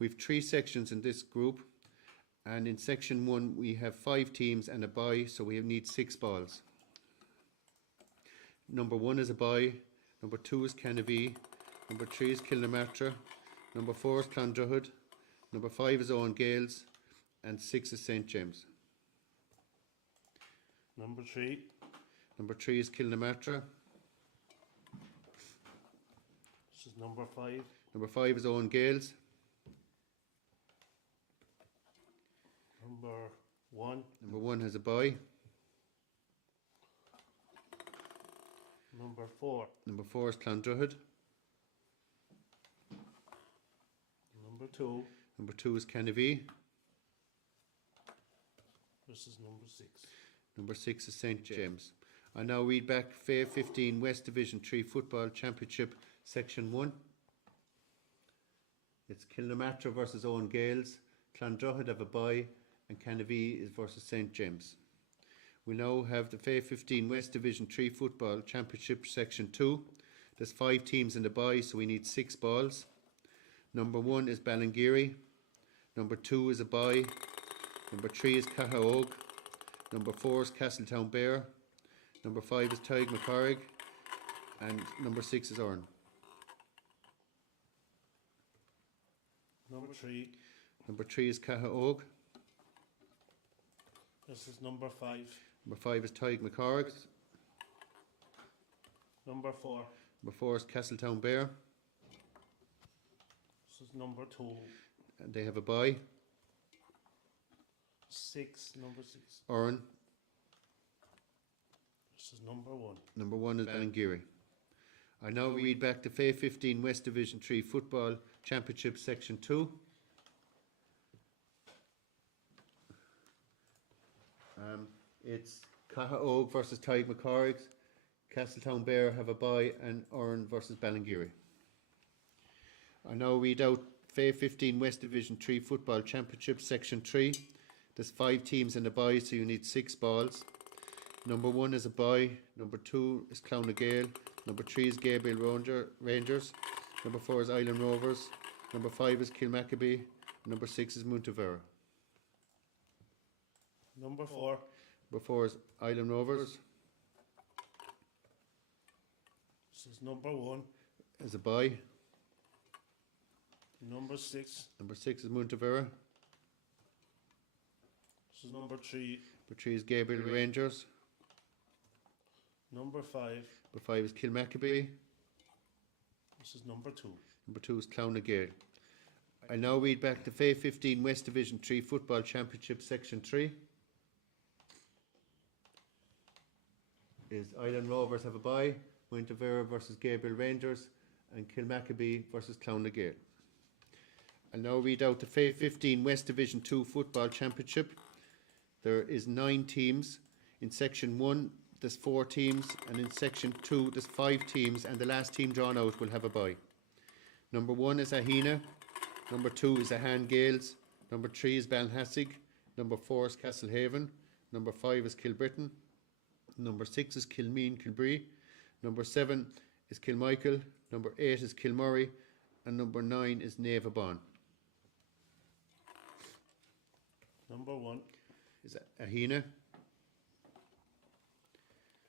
We have 3 sections in this group, and in Section 1 we have 5 teams and a bye, so we need 6 balls. Number 1 is a bye, number 2 is Kennevy, number 3 is Kilnamartyr, number 4 is Clondrohid, number 5 is Owen Gales, and 6 is St James. Number 3. Number 3 is Kilnamartyr. This is number 5. Number 5 is Owen Gales. Number 1. Number 1 has a bye. Number 4. Number 4 is Clondrohid. Number 2. Number 2 is Kennevy. This is number 6. Number 6 is St James. I now read back FA 15 West Division 3 Football Championship Section 1. It's Kilnamatra versus Owen Gales, Clondrohid have a bye, and Canavee is versus St James. We now have the FA 15 West Division 3 Football Championship Section 2. There's 5 teams in the bye, so we need 6 balls. Number 1 is Ballingeary. Number 2 is a bye. Number 3 is Cahaog. Number 4 is Castletown Bear. Number 5 is Tig McCorrig. And number 6 is Orne. Number 3. Number 3 is Cahaog. This is number 5. Number 5 is Tig McCorrig. Number 4. Number 4 is Castletown Bear. This is number 2. And they have a bye. 6. Number 6. Orne. This is number 1. Number 1 is Ballingeary. I now read back the FA 15 West Division 3 Football Championship Section 2. It's Cahaog versus Tig McCorrig. Castletown Bear have a bye, and Orne versus Ballingeary. I now read out FA 15 West Division 3 Football Championship Section 3. There's 5 teams in the bye, so you need 6 balls. Number 1 is a bye. Number 2 is Clownagale. Number 3 is Gabriel Rangers. Number 4 is Island Rovers. Number 5 is Kilmackabee. Number 6 is Montevera. Number 4. Number 4 is Island Rovers. This is number 1. Is a bye. Number 6. Number 6 is Montevera. This is number 3. Number 3 is Gabriel Rangers. Number 5. Number 5 is Kilmackabee. This is number 2. Number 2 is Clownagale. I now read back the FA 15 West Division 3 Football Championship Section 3. Is Island Rovers have a bye, Montevera versus Gabriel Rangers, and Kilmackabee versus Clownagale. I'll now read out the FA 15 West Division 2 Football Championship. There is 9 teams. In Section 1 there's 4 teams, and in Section 2 there's 5 teams, and the last team drawn out will have a bye. Number 1 is Ahina. Number 2 is Ahan Gales. Number 3 is Ballinhassig. Number 4 is Castlehaven. Number 5 is Kilbritton. Number 6 is Kilmeen Kilbree. Number 7 is Kilmichael. Number 8 is Kilmurray. And number 9 is Naveabon. Number 1. Is Ahina.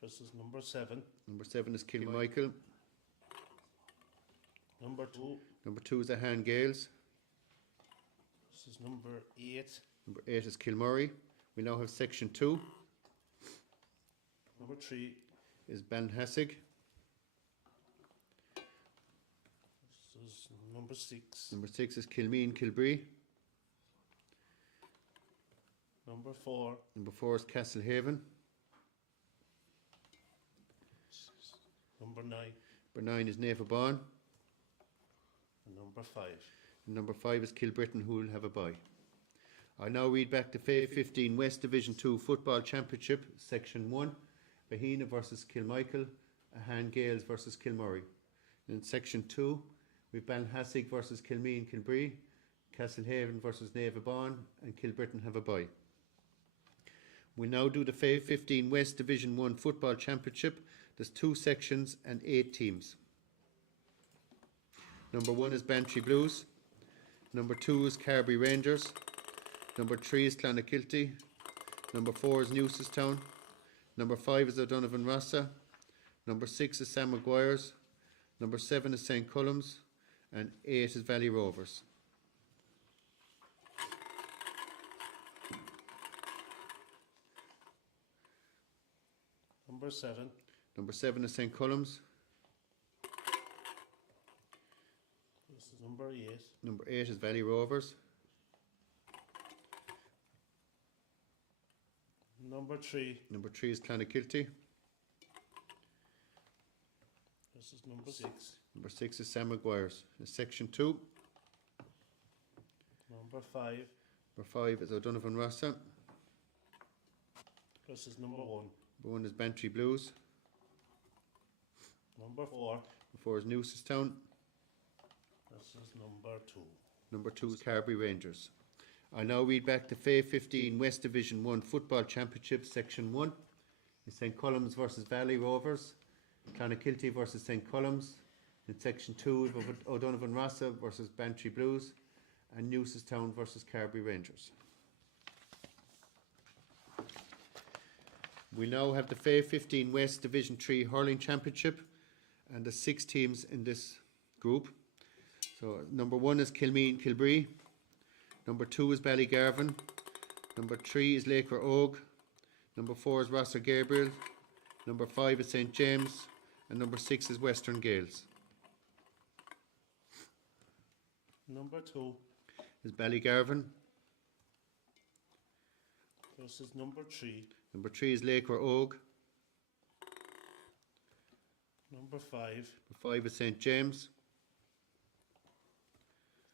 This is number 7. Number 7 is Kilmichael. Number 2. Number 2 is Ahan Gales. This is number 8. Number 8 is Kilmurray. We now have Section 2. Number 3. Is Ballinhassig. This is number 6. Number 6 is Kilmeen Kilbree. Number 4. Number 4 is Castlehaven. Number 9. Number 9 is Naveabon. And number 5. And number 5 is Kilbritton, who will have a bye. I now read back the FA 15 West Division 2 Football Championship, Section 1. Bahina versus Kilmichael, Ahan Gales versus Kilmurray. In Section 2, we've Ballinhassig versus Kilmeen Kilbree, Castlehaven versus Naveabon, and Kilbritton have a bye. We now do the FA 15 West Division 1 Football Championship. There's 2 sections and 8 teams. Number 1 is Bantry Blues. Number 2 is Carbery Rangers. Number 3 is Clonakilty. Number 4 is Newcestown. Number 5 is O'Donovan Rassa. Number 6 is Sam Maguire's. Number 7 is St Cullum's. And 8 is Valley Rovers. Number 7. Number 7 is St Cullum's. This is number 8. Number 8 is Valley Rovers. Number 3. Number 3 is Clonakilty. This is number 6. Number 6 is Sam Maguire's. In Section 2. Number 5. Number 5 is O'Donovan Rassa. This is number 1. Number 1 is Bantry Blues. Number 4. Number 4 is Newcestown. This is number 2. Number 2 is Carberry Rangers. I now read back the FA 15 West Division 1 Football Championship Section 1. It's St Columbs versus Valley Rovers, Clonakilty versus St Columbs. In Section 2, O'Donovan Rossa versus Bantry Blues, and Newcestown versus Carberry Rangers. We now have the FA 15 West Division 3 Hurling Championship, and the 6 teams in this group. So number 1 is Kilmeen Kilbree, number 2 is Ballygarvan, number 3 is Laker Og, number 4 is Rosser Gabriel, number 5 is St James, and number 6 is Western Gales. Number 2 Is Ballygarvan, versus number 3. number 3 is Laker Og, Number 5 number 5 is St James,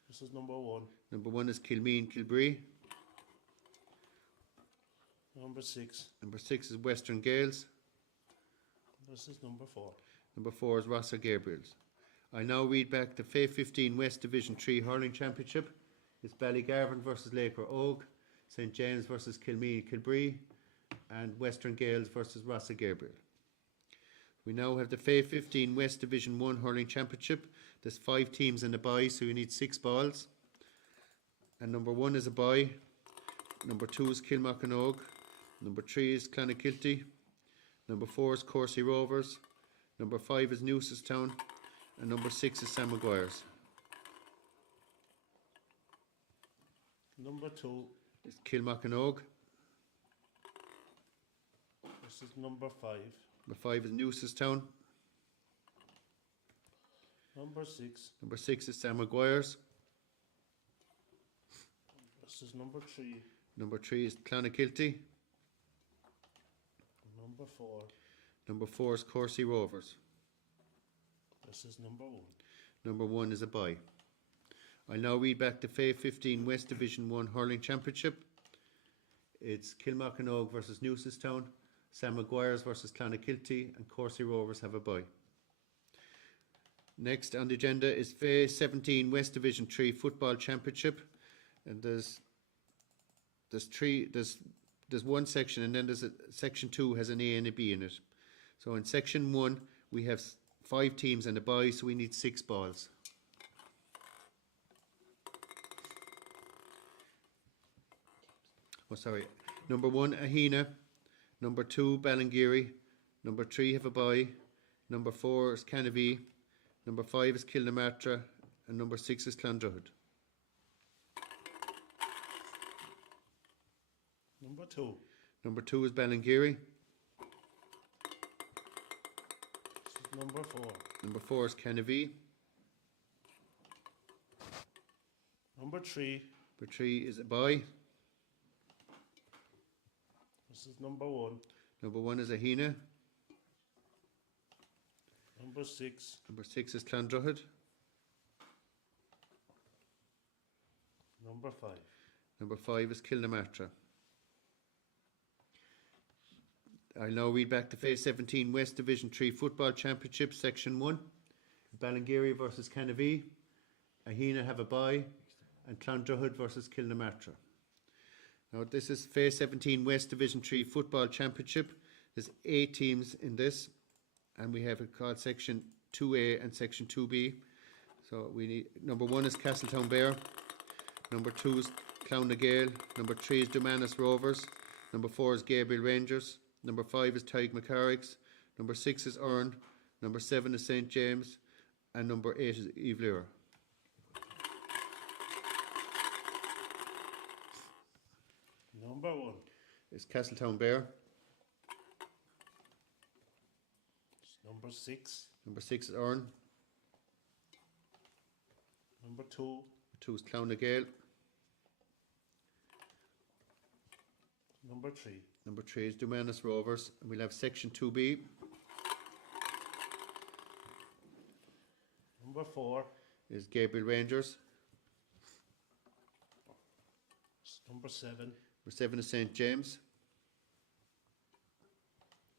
versus number 1. number 1 is Kilmeen Kilbree, Number 6 number 6 is Western Gales, versus number 4. number 4 is Rosser Gabriels. I now read back the FA 15 West Division 3 Hurling Championship. It's Ballygarvan versus Laker Og, St James versus Kilmeen Kilbree, and Western Gales versus Rosser Gabriel. We now have the FA 15 West Division 1 Hurling Championship. There's 5 teams in the bye, so you need 6 balls. And number 1 is a bye. Number 2 is Kilmacanogue. Number 3 is Clonakilty. Number 4 is Courcey Rovers. Number 5 is Newcestown. And number 6 is Sam Maguire's. Number 2 It's Kilmacanogue. versus number 5. Number 5 is Newcestown. Number 6 Number 6 is Sam Maguire's. versus number 3. Number 3 is Clonakilty. Number 4 Number 4 is Courcey Rovers. versus number 1. Number 1 is a bye. I now read back the FA 15 West Division 1 Hurling Championship. It's Kilmacanogue versus Newcestown, Sam Maguire's versus Clonakilty, and Courcey Rovers have a bye. Next on the agenda is FA 17 West Division 3 Football Championship, and there's one section, and then there's section 2 has an A and a B in it. So in section 1 we have 5 teams and a bye, so we need 6 balls. Oh, sorry. Number 1, Ahina. Number 2, Ballingeary. Number 3 have a bye. Number 4 is Canavee. Number 5 is Kilnamartyr. And number 6 is Clondrohid. Number 2 Number 2 is Ballingeary. versus number 4. Number 4 is Canavee. Number 3 Number 3 is a bye. versus number 1. Number 1 is Ahina. Number 6 Number 6 is Clondrohid. number 5. Number 5 is Kilnamartyr. I'll now read back the FA 17 West Division 3 Football Championship Section 1. Ballingeary versus Canavee. Ahina have a bye. And Clondrohid versus Kilnamartyr. Now this is FA 17 West Division 3 Football Championship. There's 8 teams in this, and we have it called Section 2A and Section 2B. So we need, number 1 is Castletown Bear, number 2 is Clownnagale, number 3 is Dumanis Rovers, number 4 is Gabriel Rangers, number 5 is Tyg McCarrick's, number 6 is Earn, number 7 is St James, and number 8 is Evelure. Number 1 It's Castletown Bear, number 6. number 6 is Earn, Number 2 number 2 is Clownnagale, number 3. number 3 is Dumanis Rovers, and we'll have Section 2B. Number 4 is Gabriel Rangers, number 7. number 7 is St James,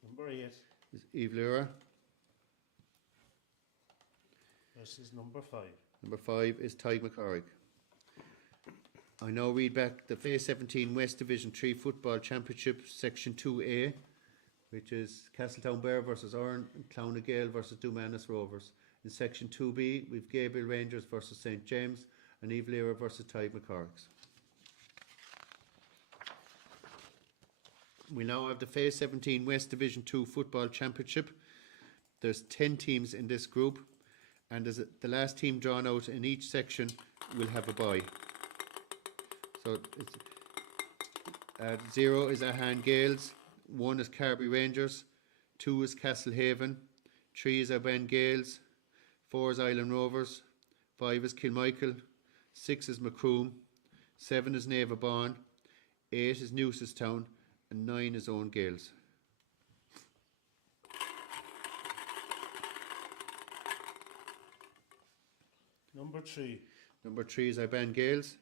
Number 8 is Evelure, versus number 5. number 5 is Tyg McCarrick. I now read back the Phase 17 West Division 3 Football Championship Section 2A, which is Castletown Bear versus Oran and Clownagale versus Dumanis Rovers. In Section 2B, we've Gabriel Rangers versus St James and Evelera versus Tide McCorricks. We now have the Phase 17 West Division 2 Football Championship. There's 10 teams in this group, and the last team drawn out in each section will have a bye. So it's 0 is Ahan Gales, 1 is Carby Rangers, 2 is Castlehaven, 3 is Arben Gales, 4 is Island Rovers, 5 is Kilmichael, 6 is Macroom, 7 is Neva Bawn, 8 is Newcestown, and 9 is Owen Gales. Number 3. Number 3 is Arben Gales,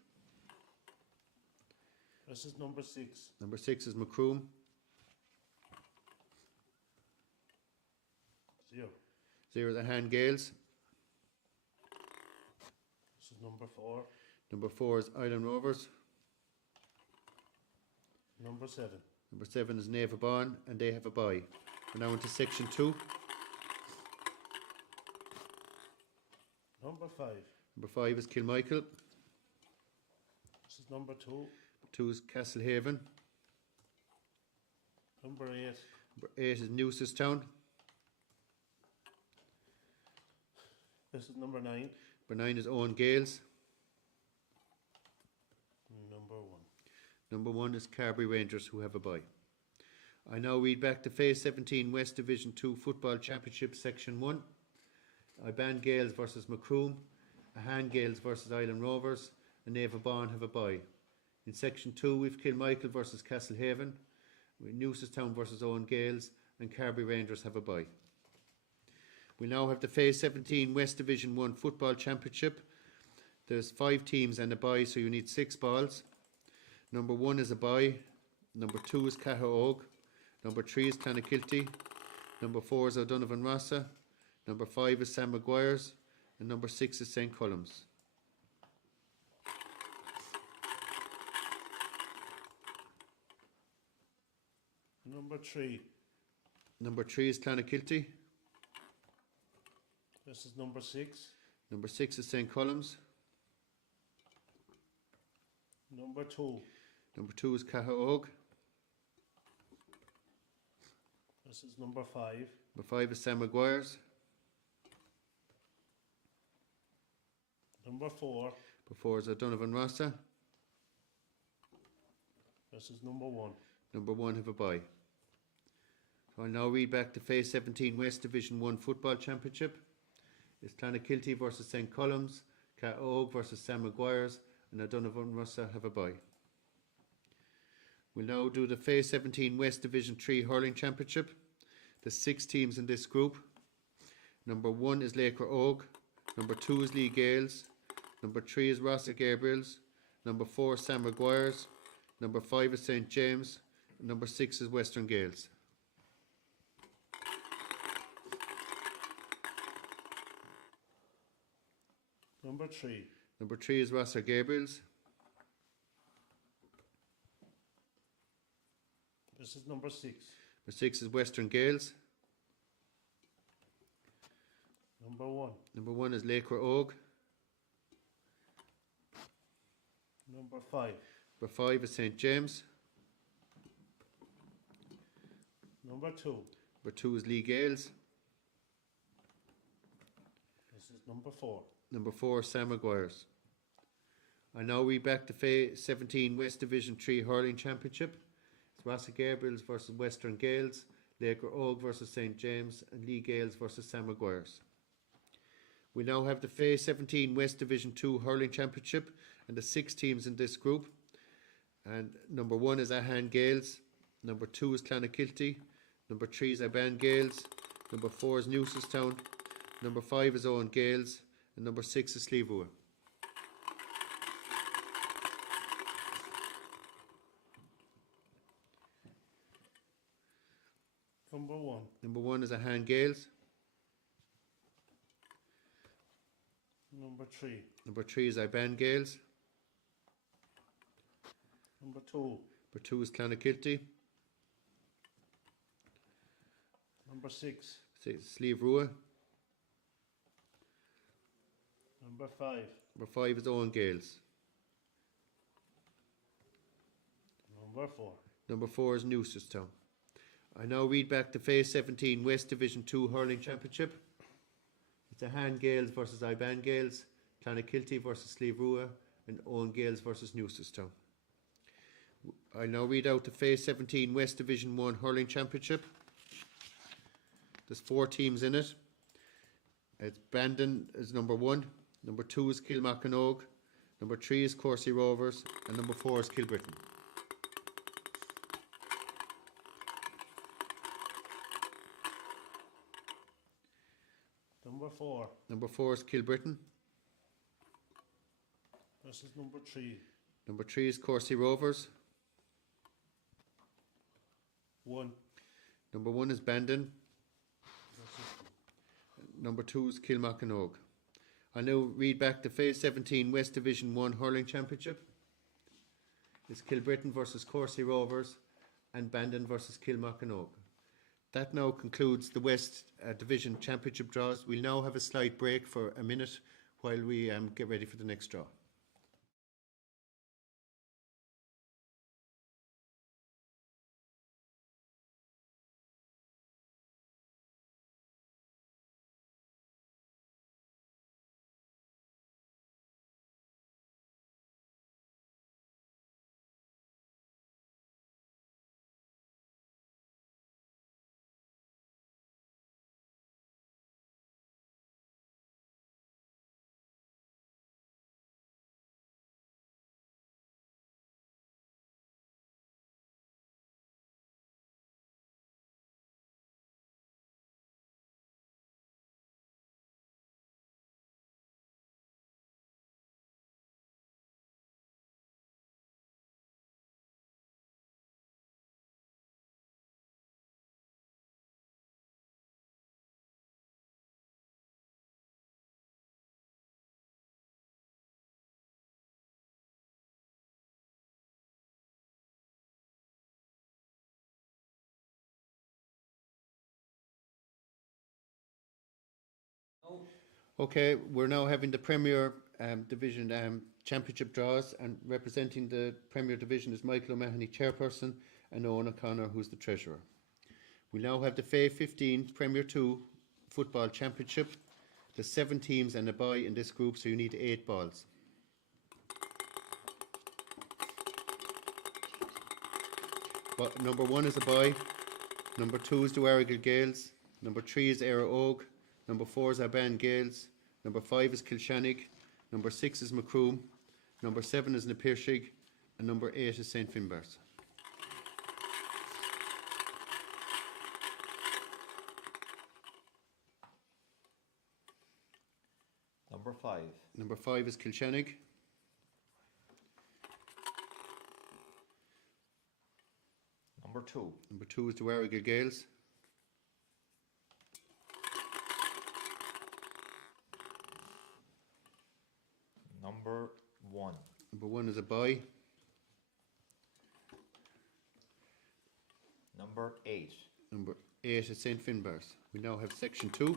This is number 6. number 6 is Macroom, 0. 0 is Ahan Gales, This is number 4. number 4 is Island Rovers, Number 7. number 7 is Neva Bawn, and they have a bye. We're now into Section 2. Number 5. Number 5 is Kilmichael, This is number 2. 2 is Castlehaven, Number 8. number 8 is Newcestown, This is number 9. number 9 is Owen Gales, Number 1. number 1 is Carby Rangers, who have a bye. I now read back the Phase 17 West Division 2 Football Championship Section 1. Iban Gales versus Macroom, Ahan Gales versus Island Rovers, and Neva Bawn have a bye. In Section 2, we've Kilmichael versus Castlehaven, Newcestown versus Owen Gales, and Carby Rangers have a bye. We now have the Phase 17 West Division 1 Football Championship. There's 5 teams and a bye, so you need 6 balls. Number 1 is a bye. Number 2 is Cahaog. Number 3 is Clonakilty. Number 4 is O'Donovan Rossa. Number 5 is Sam Maguire's. And number 6 is St Cullum's. Number 3. Number 3 is Clonakilty. This is number 6. Number 6 is St Cullum's. Number 2. Number 2 is Cahaog. This is number 5. Number 5 is Sam Maguire's. Number 4. Number 4 is O'Donovan Rossa. This is number 1. Number 1 have a bye. So I'll now read back the Phase 17 West Division 1 Football Championship. It's Clonakilty versus St Cullum's, Cahaog versus Sam Maguire's, and O'Donovan Rossa have a bye. We'll now do the Phase 17 West Division 3 Hurling Championship. There's 6 teams in this group. Number 1 is Laker Oak. Number 2 is Lee Gales. Number 3 is Rossa Gabriel's. Number 4 is Sam Maguire's. Number 5 is St James. And number 6 is Western Gales. Number 3. Number 3 is Rossa Gabriel's. This is number 6. Number 6 is Western Gales. Number 1. Number 1 is Laker Oak. Number 5. Number 5 is St James. Number 2. Number 2 is Lee Gales. This is number 4. Number 4 is Sam Maguire's. I now read back the Phase 17 West Division 3 Hurling Championship. It's Rossa Gabriel's versus Western Gales, Laker Oak versus St James, and Lee Gales versus Sam Maguire's. We now have the Phase 17 West Division 2 Hurling Championship, and the 6 teams in this group. And number 1 is Ahan Gales, number 2 is Clonakilty, number 3 is Iban Gales, number 4 is Newcestown, number 5 is Owen Gales, and number 6 is Slievua. Number 1. Number 1 is Ahan Gales, Number 3. number 3 is Iban Gales, Number 2. Number 2 is Clonakilty. Number 6. Slieve Rua. Number 5. Number 5 is Owen Gales. Number 4. Number 4 is Newcestown. I now read back the Phase 17 West Division 2 Hurling Championship. It's a Han Gales versus Iban Gales, Clonakilty versus Slieve Rua, and Owen Gales versus Newcestown. I now read out the Phase 17 West Division 1 Hurling Championship. There's 4 teams in it. It's Bandon is number 1, number 2 is Kilmacanogue, number 3 is Courcey Rovers, and number 4 is Kilbritton. Number 4. Number 4 is Kilbritton, This is number 3. number 3 is Courcey Rovers, 1. number 1 is Bandon, This is number 2 is Kilmacanogue. I now read back the Phase 17 West Division 1 Hurling Championship. It's Kilbritton versus Courcey Rovers and Bandon versus Kilmacanogue. That now concludes the West Division Championship draws. We'll now have a slight break for a minute while we get ready for the next draw. Okay, we're now having the Premier Division Championship draws, and representing the Premier Division is Michael O'Mahony, chairperson, and Owen O'Connor, who's the treasurer. We now have the FA 15 Premier 2 Football Championship. There's 7 teams and a bye in this group, so you need 8 balls. But number 1 is a bye, number 2 is Donegal Gales, number 3 is Éire Óg, number 4 is Iban Gales, number 5 is Kilshannig, number 6 is Macroom, number 7 is Napirshig, and number 8 is St Finbarrs. Number 5. Number 5 is Kilshannig, Number 2. number 2 is Donegal Gales, Number 1. number 1 is a bye, Number 8. number 8 is St Finbarrs. We now have section 2.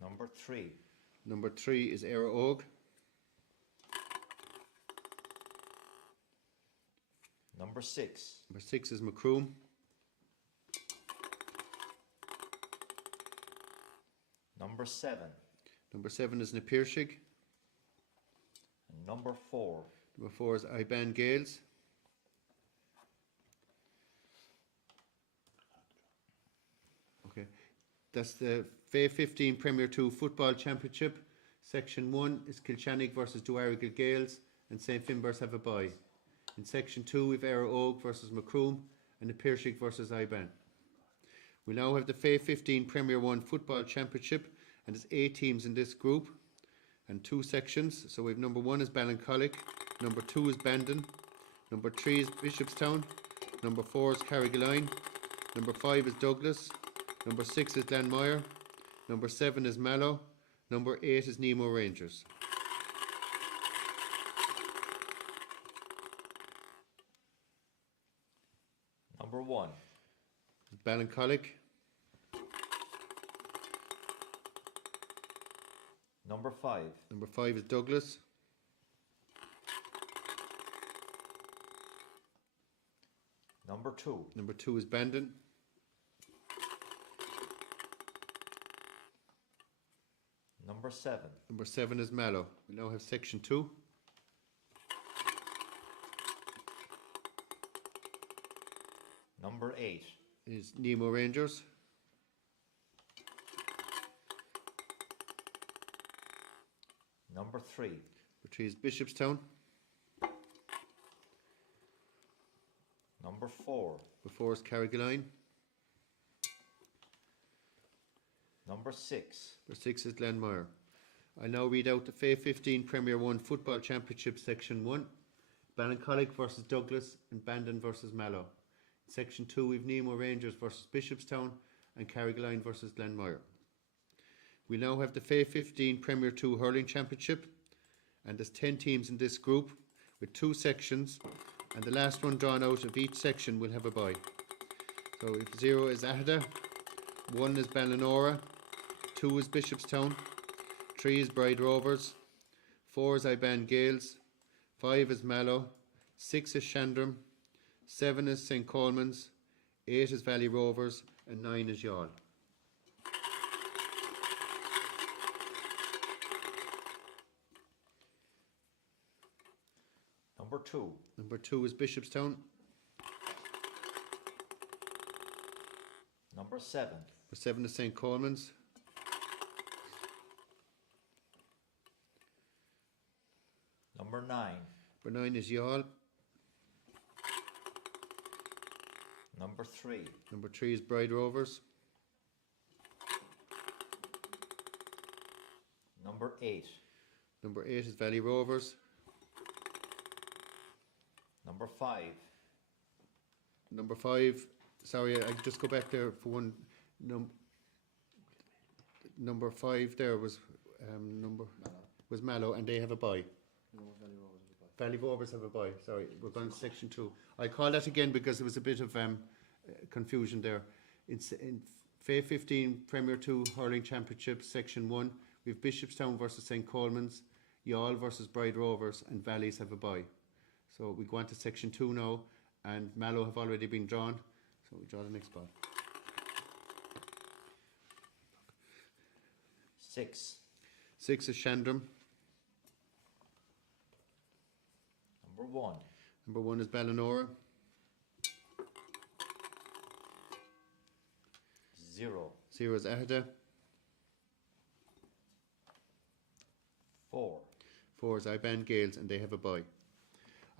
Number 3. Number 3 is Éire Óg, Number 6. number 6 is Macroom, Number 7. number 7 is Napirshig, And number 4. number 4 is Iban Gales, okay, that's the FA 15 Premier 2 Football Championship. Section 1 is Kilshannig versus Donegal Gales, and St Finbarrs have a bye. In section 2 we've Éire Óg versus Macroom, and Napirshig versus Iban. We now have the FA 15 Premier 1 Football Championship, and there's 8 teams in this group and 2 sections. So we have number 1 is Ballincollig, number 2 is Bandon, number 3 is Bishopstown, number 4 is Carrigaline, number 5 is Douglas, number 6 is Glanmire, number 7 is Mallow, number 8 is Nemo Rangers. Number 1. Ballincollig. Number 5. Number 5 is Douglas. Number 2. Number 2 is Bandon. Number 7. Number 7 is Mallow. We now have section 2. Number 8. Is Nemo Rangers. Number 3. Number 3 is Bishopstown. Number 4. Number 4 is Carrigaline. Number 6. Number 6 is Glenmire. I now read out the FA 15 Premier 1 Football Championship Section 1. Ballincollig versus Douglas and Bandon versus Mallow. Section 2 we've Nemo Rangers versus Bishopstown and Carrigaline versus Glenmire. We now have the FA 15 Premier 2 Hurling Championship, and there's 10 teams in this group with 2 sections, and the last one drawn out of each section will have a bye. So if 0 is Aghada, 1 is Ballinora, 2 is Bishopstown, 3 is Bride Rovers, 4 is Iban Gales, 5 is Mallow, 6 is Shandram, 7 is St Coleman's, 8 is Valley Rovers, and 9 is Youghal. Number 2. Number 2 is Bishopstown. Number 7. Number 7 is St Coleman's. Number 9. Number 9 is Youghal. Number 3. Number 3 is Bride Rovers. Number 8. Number 8 is Valley Rovers. Number 5. Number 5, sorry, I just go back there for one. Number 5 there was Mallow, and they have a bye. Valley Rovers have a bye. Sorry, we're going to section 2. I call that again because there was a bit of confusion there. In FA 15 Premier 2 Hurling Championship section 1, we have Bishopstown versus St Coleman's, Youghal versus Bride Rovers, and Valleys have a bye. So we go on to section 2 now, and Mallow have already been drawn. So we draw the next ball. 6. 6 is Shandram. Number 1. Number 1 is Ballinora. 0. 0 is Aghada. 4. 4 is Iban Gales, and they have a bye.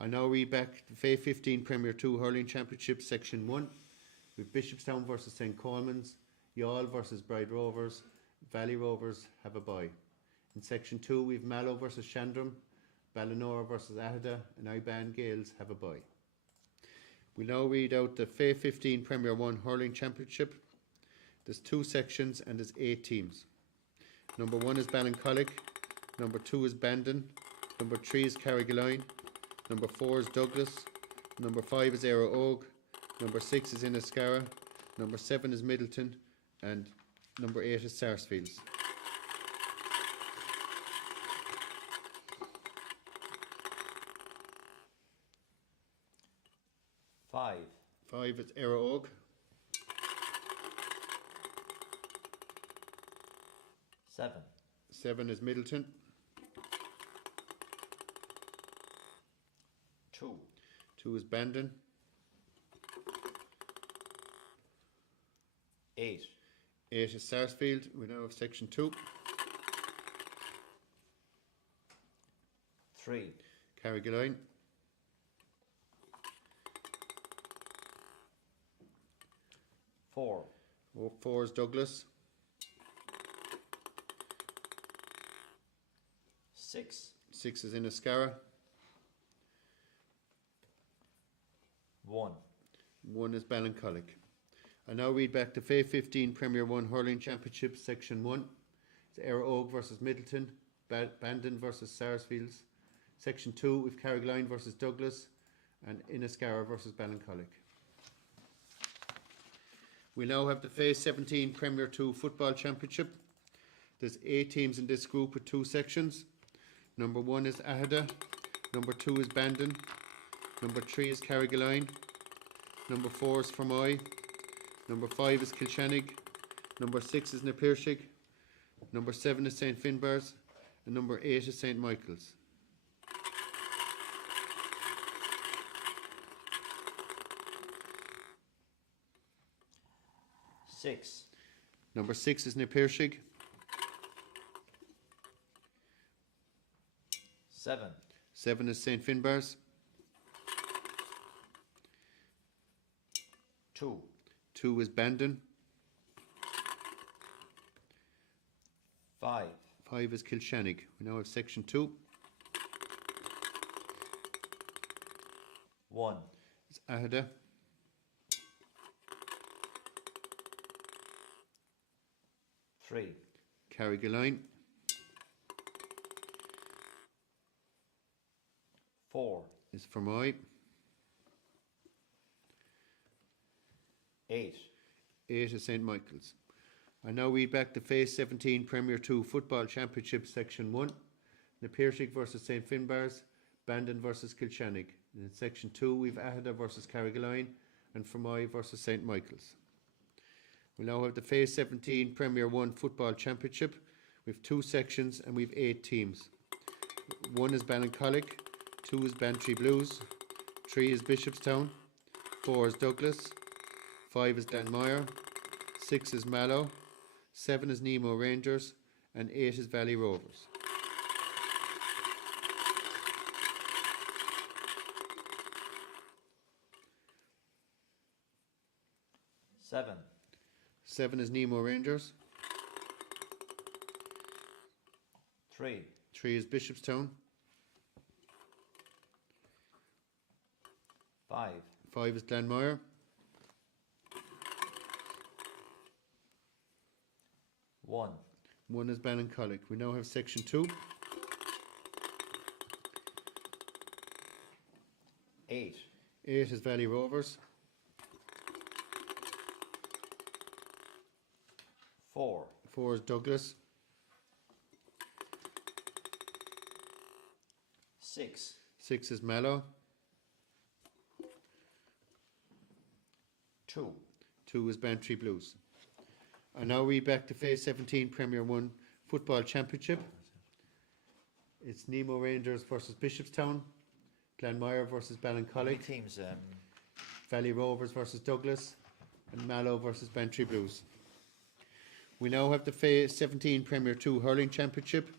I now read back the FA 15 Premier 2 Hurling Championship Section 1 with Bishopstown versus St Coleman's, Youghal versus Bride Rovers, Valley Rovers have a bye. In Section 2 we have Mallow versus Shandram, Ballinora versus Aghada, and Iban Gales have a bye. We now read out the FA 15 Premier 1 Hurling Championship. There's 2 sections and there's 8 teams. Number 1 is Ballincollig, number 2 is Bandon, number 3 is Carrigaline, number 4 is Douglas, number 5 is Éire Óg, number 6 is Inniscarra, number 7 is Middleton, and number 8 is Sarsfields. Five. 5 is Éire Óg, 7. 7 is Middleton, 2. 2 is Bandon, 8. 8 is Sarsfield. We now have section 2. 3. Carrigaline, 4. 4 is Douglas, 6. 6 is Inniscarra, 1. 1 is Ballincollig. I now read back the FA 15 Premier 1 Hurling Championship Section 1. It's Éire Óg versus Middleton, Bandon versus Sarsfields. Section 2 with Carrigaline versus Douglas, and Inniscarra versus Ballincollig. We now have the Phase 17 Premier 2 Football Championship. There's 8 teams in this group with 2 sections. Number 1 is Ahada. Number 2 is Bandon. Number 3 is Carrigaline. Number 4 is Fermoy. Number 5 is Kilshannig. Number 6 is Napirshig. Number 7 is St Finbarrs. And number 8 is St Michael's. Six. Number 6 is Napirshig. 7. 7 is St Finbarrs. 2. 2 is Bandon. 5. 5 is Kilshannig. We now have section 2. 1. It's Ahada. 3. Carrigaline. 4. Is Fermoy. 8. 8 is St Michael's. I now read back the Phase 17 Premier 2 Football Championship Section 1. Napirshig versus St Finbarrs, Bandon versus Kilshannig. And in Section 2 we've Ahada versus Carrigaline and Fermoy versus St Michael's. We now have the Phase 17 Premier 1 Football Championship. We've 2 sections and we've 8 teams. 1 is Ballincollig, 2 is Bantry Blues, 3 is Bishopstown, 4 is Douglas, 5 is Glanmire, 6 is Mallow, 7 is Nemo Rangers, and 8 is Valley Rovers. Seven. 7 is Nemo Rangers, 3. 3 is Bishopstown, 5. 5 is Glanmire, 1. 1 is Ballincollig. We now have Section 2. 8. 8 is Valley Rovers, 4. 4 is Douglas, 6. 6 is Mallow, 2. 2 is Bantry Blues. I now read back to Phase 17 Premier 1 Football Championship. It's Nemo Rangers versus Bishopstown, Glanmire versus How many Ballincollig, teams? Valley Rovers versus Douglas, and Mallow versus Bantry Blues. We now have the Phase 17 Premier 2 Hurling Championship,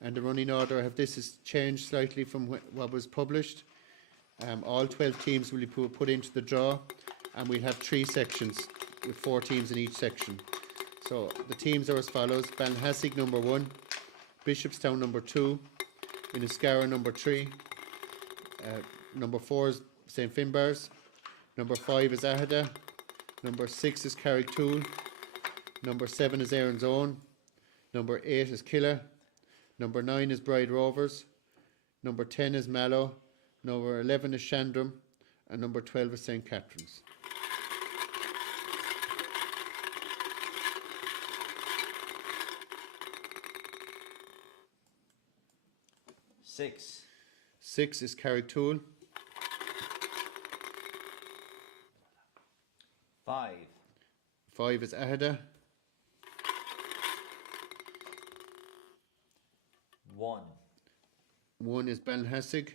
and the running order of this has changed slightly from what was published. All 12 teams will be put into the draw, and we'll have 3 sections with 4 teams in each section. So the teams are as follows: Ballinhassig number 1, Bishopstown number 2, Inniscarra number 3, number 4 is St Finbarrs, number 5 is Ahada, number 6 is Carricktool, number 7 is Erin's Own, number 8 is Killa, number 9 is Bride Rovers, number 10 is Mallow, number 11 is Shandrum, and number 12 is St Catherine's. Six. 6 is Carricktool, 5. 5 is Ahada, 1. 1 is Ballinhassig,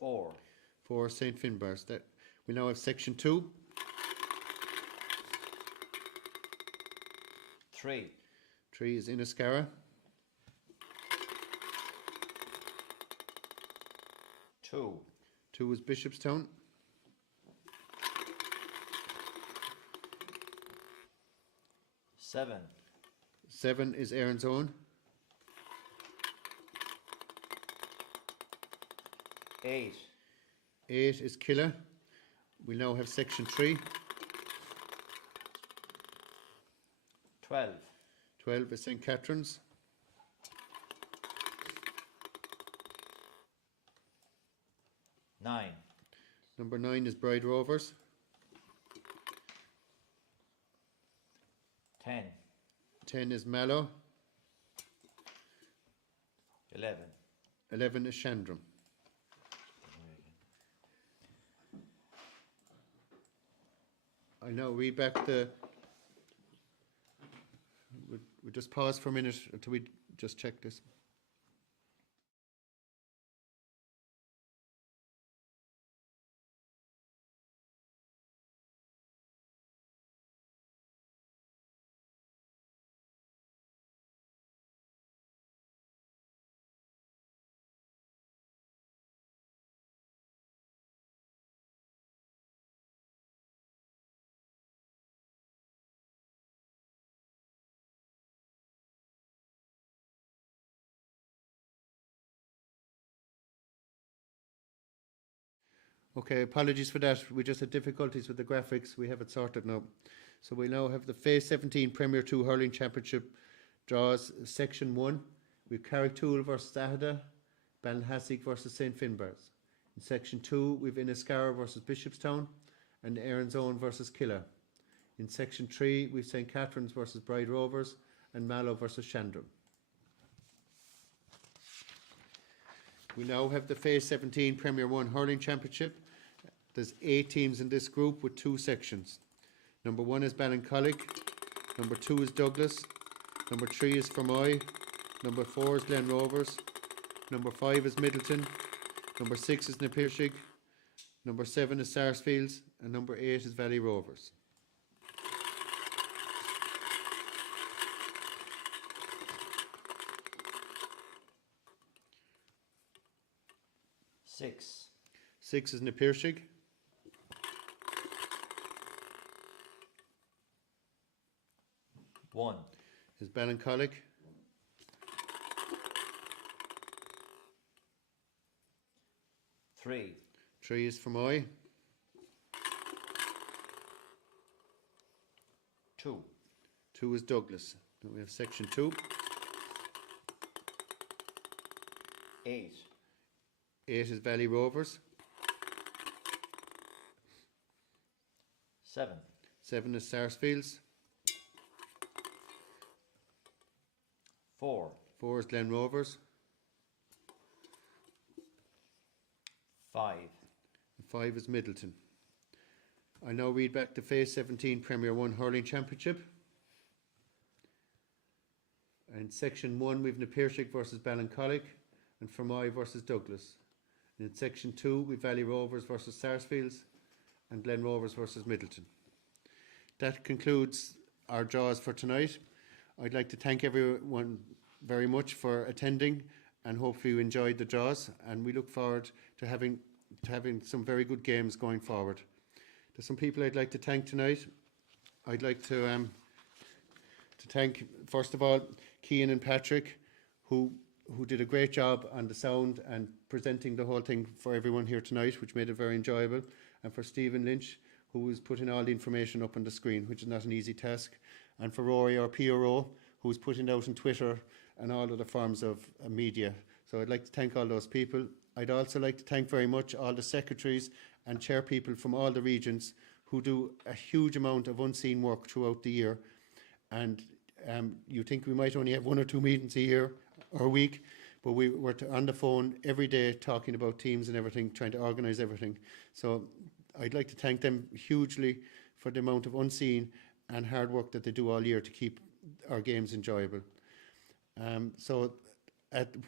4. 4 is St Finbarrs. That we now have Section 2. 3. 3 is Inniscarra, 2. 2 is Bishopstown, 7. 7 is Erin's Own, 8. 8 is Killa. We now have Section 3. 12. 12 is St Catherine's, 9. Number 9 is Bride Rovers. 10, 10 is Mallow. 11, 11 is Shandrum. I now read back the. We just pause for a minute until we just check this. Okay, apologies for that. We just had difficulties with the graphics. We have it sorted now. So we now have the Phase 17 Premier 2 Hurling Championship draws, Section 1. We have Carricktool versus Ahada, Ballinhassig versus St Finbarrs. In Section 2, we have Inniscarra versus Bishopstown, and Erin's Own versus Killa. In Section 3, we have St Catherine's versus Bride Rovers, and Mallow versus Shandrum. We now have the Phase 17 Premier 1 Hurling Championship. There's 8 teams in this group with 2 sections. Number 1 is Ballincollig. Number 2 is Douglas. Number 3 is Fermoy. Number 4 is Glen Rovers. Number 5 is Middleton. Number 6 is Napirshig. Number 7 is Sarsfields. And number 8 is Valley Rovers. Six, 6 is Napirshig. 1, Is Ballincollig. 3, 3 is Fermoy. 2, 2 is Douglas. Then we have Section 2. 8, 8 is Valley Rovers. 7, 7 is Sarsfields. 4, 4 is Glen Rovers. 5, And 5 is Middleton. I now read back the Phase 17 Premier 1 Hurling Championship. In Section 1 we've Napirshig versus Ballincollig and Fermoy versus Douglas. And in Section 2 we've Valley Rovers versus Sarsfields and Glen Rovers versus Middleton. That concludes our draws for tonight. I'd like to thank everyone very much for attending, and hopefully you enjoyed the draws, and we look forward to having some very good games going forward. There's some people I'd like to thank tonight. I'd like to thank, first of all, Cian and Patrick, who did a great job on the sound and presenting the whole thing for everyone here tonight, which made it very enjoyable, and for Stephen Lynch, who was putting all the information up on the screen, which is not an easy task, and for Rory, our PRO, who was putting it out on Twitter and all other forms of media. So I'd like to thank all those people. I'd also like to thank very much all the secretaries and chairpeople from all the regions who do a huge amount of unseen work throughout the year. And you think we might only have 1 or 2 meetings a year or a week, but we were on the phone every day talking about teams and everything, trying to organise everything. So I'd like to thank them hugely for the amount of unseen and hard work that they do all year to keep our games enjoyable.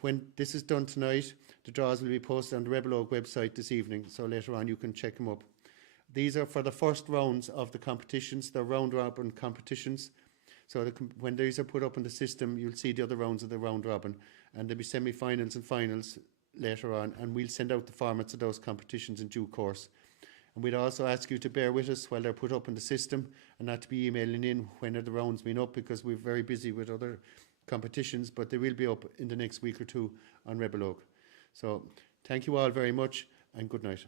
When this is done tonight, the draws will be posted on the Rebel Oak website this evening, so later on you can check them up. These are for the first rounds of the competitions, the round robin competitions. So when these are put up in the system, you'll see the other rounds of the round robin, and there'll be semi-finals and finals later on, and we'll send out the formats of those competitions in due course. And we'd also ask you to bear with us while they're put up in the system, and not to be emailing in when are the rounds been up, because we're very busy with other competitions, but they will be up in the next week or two on Rebel Oak. So thank you all very much, and good night.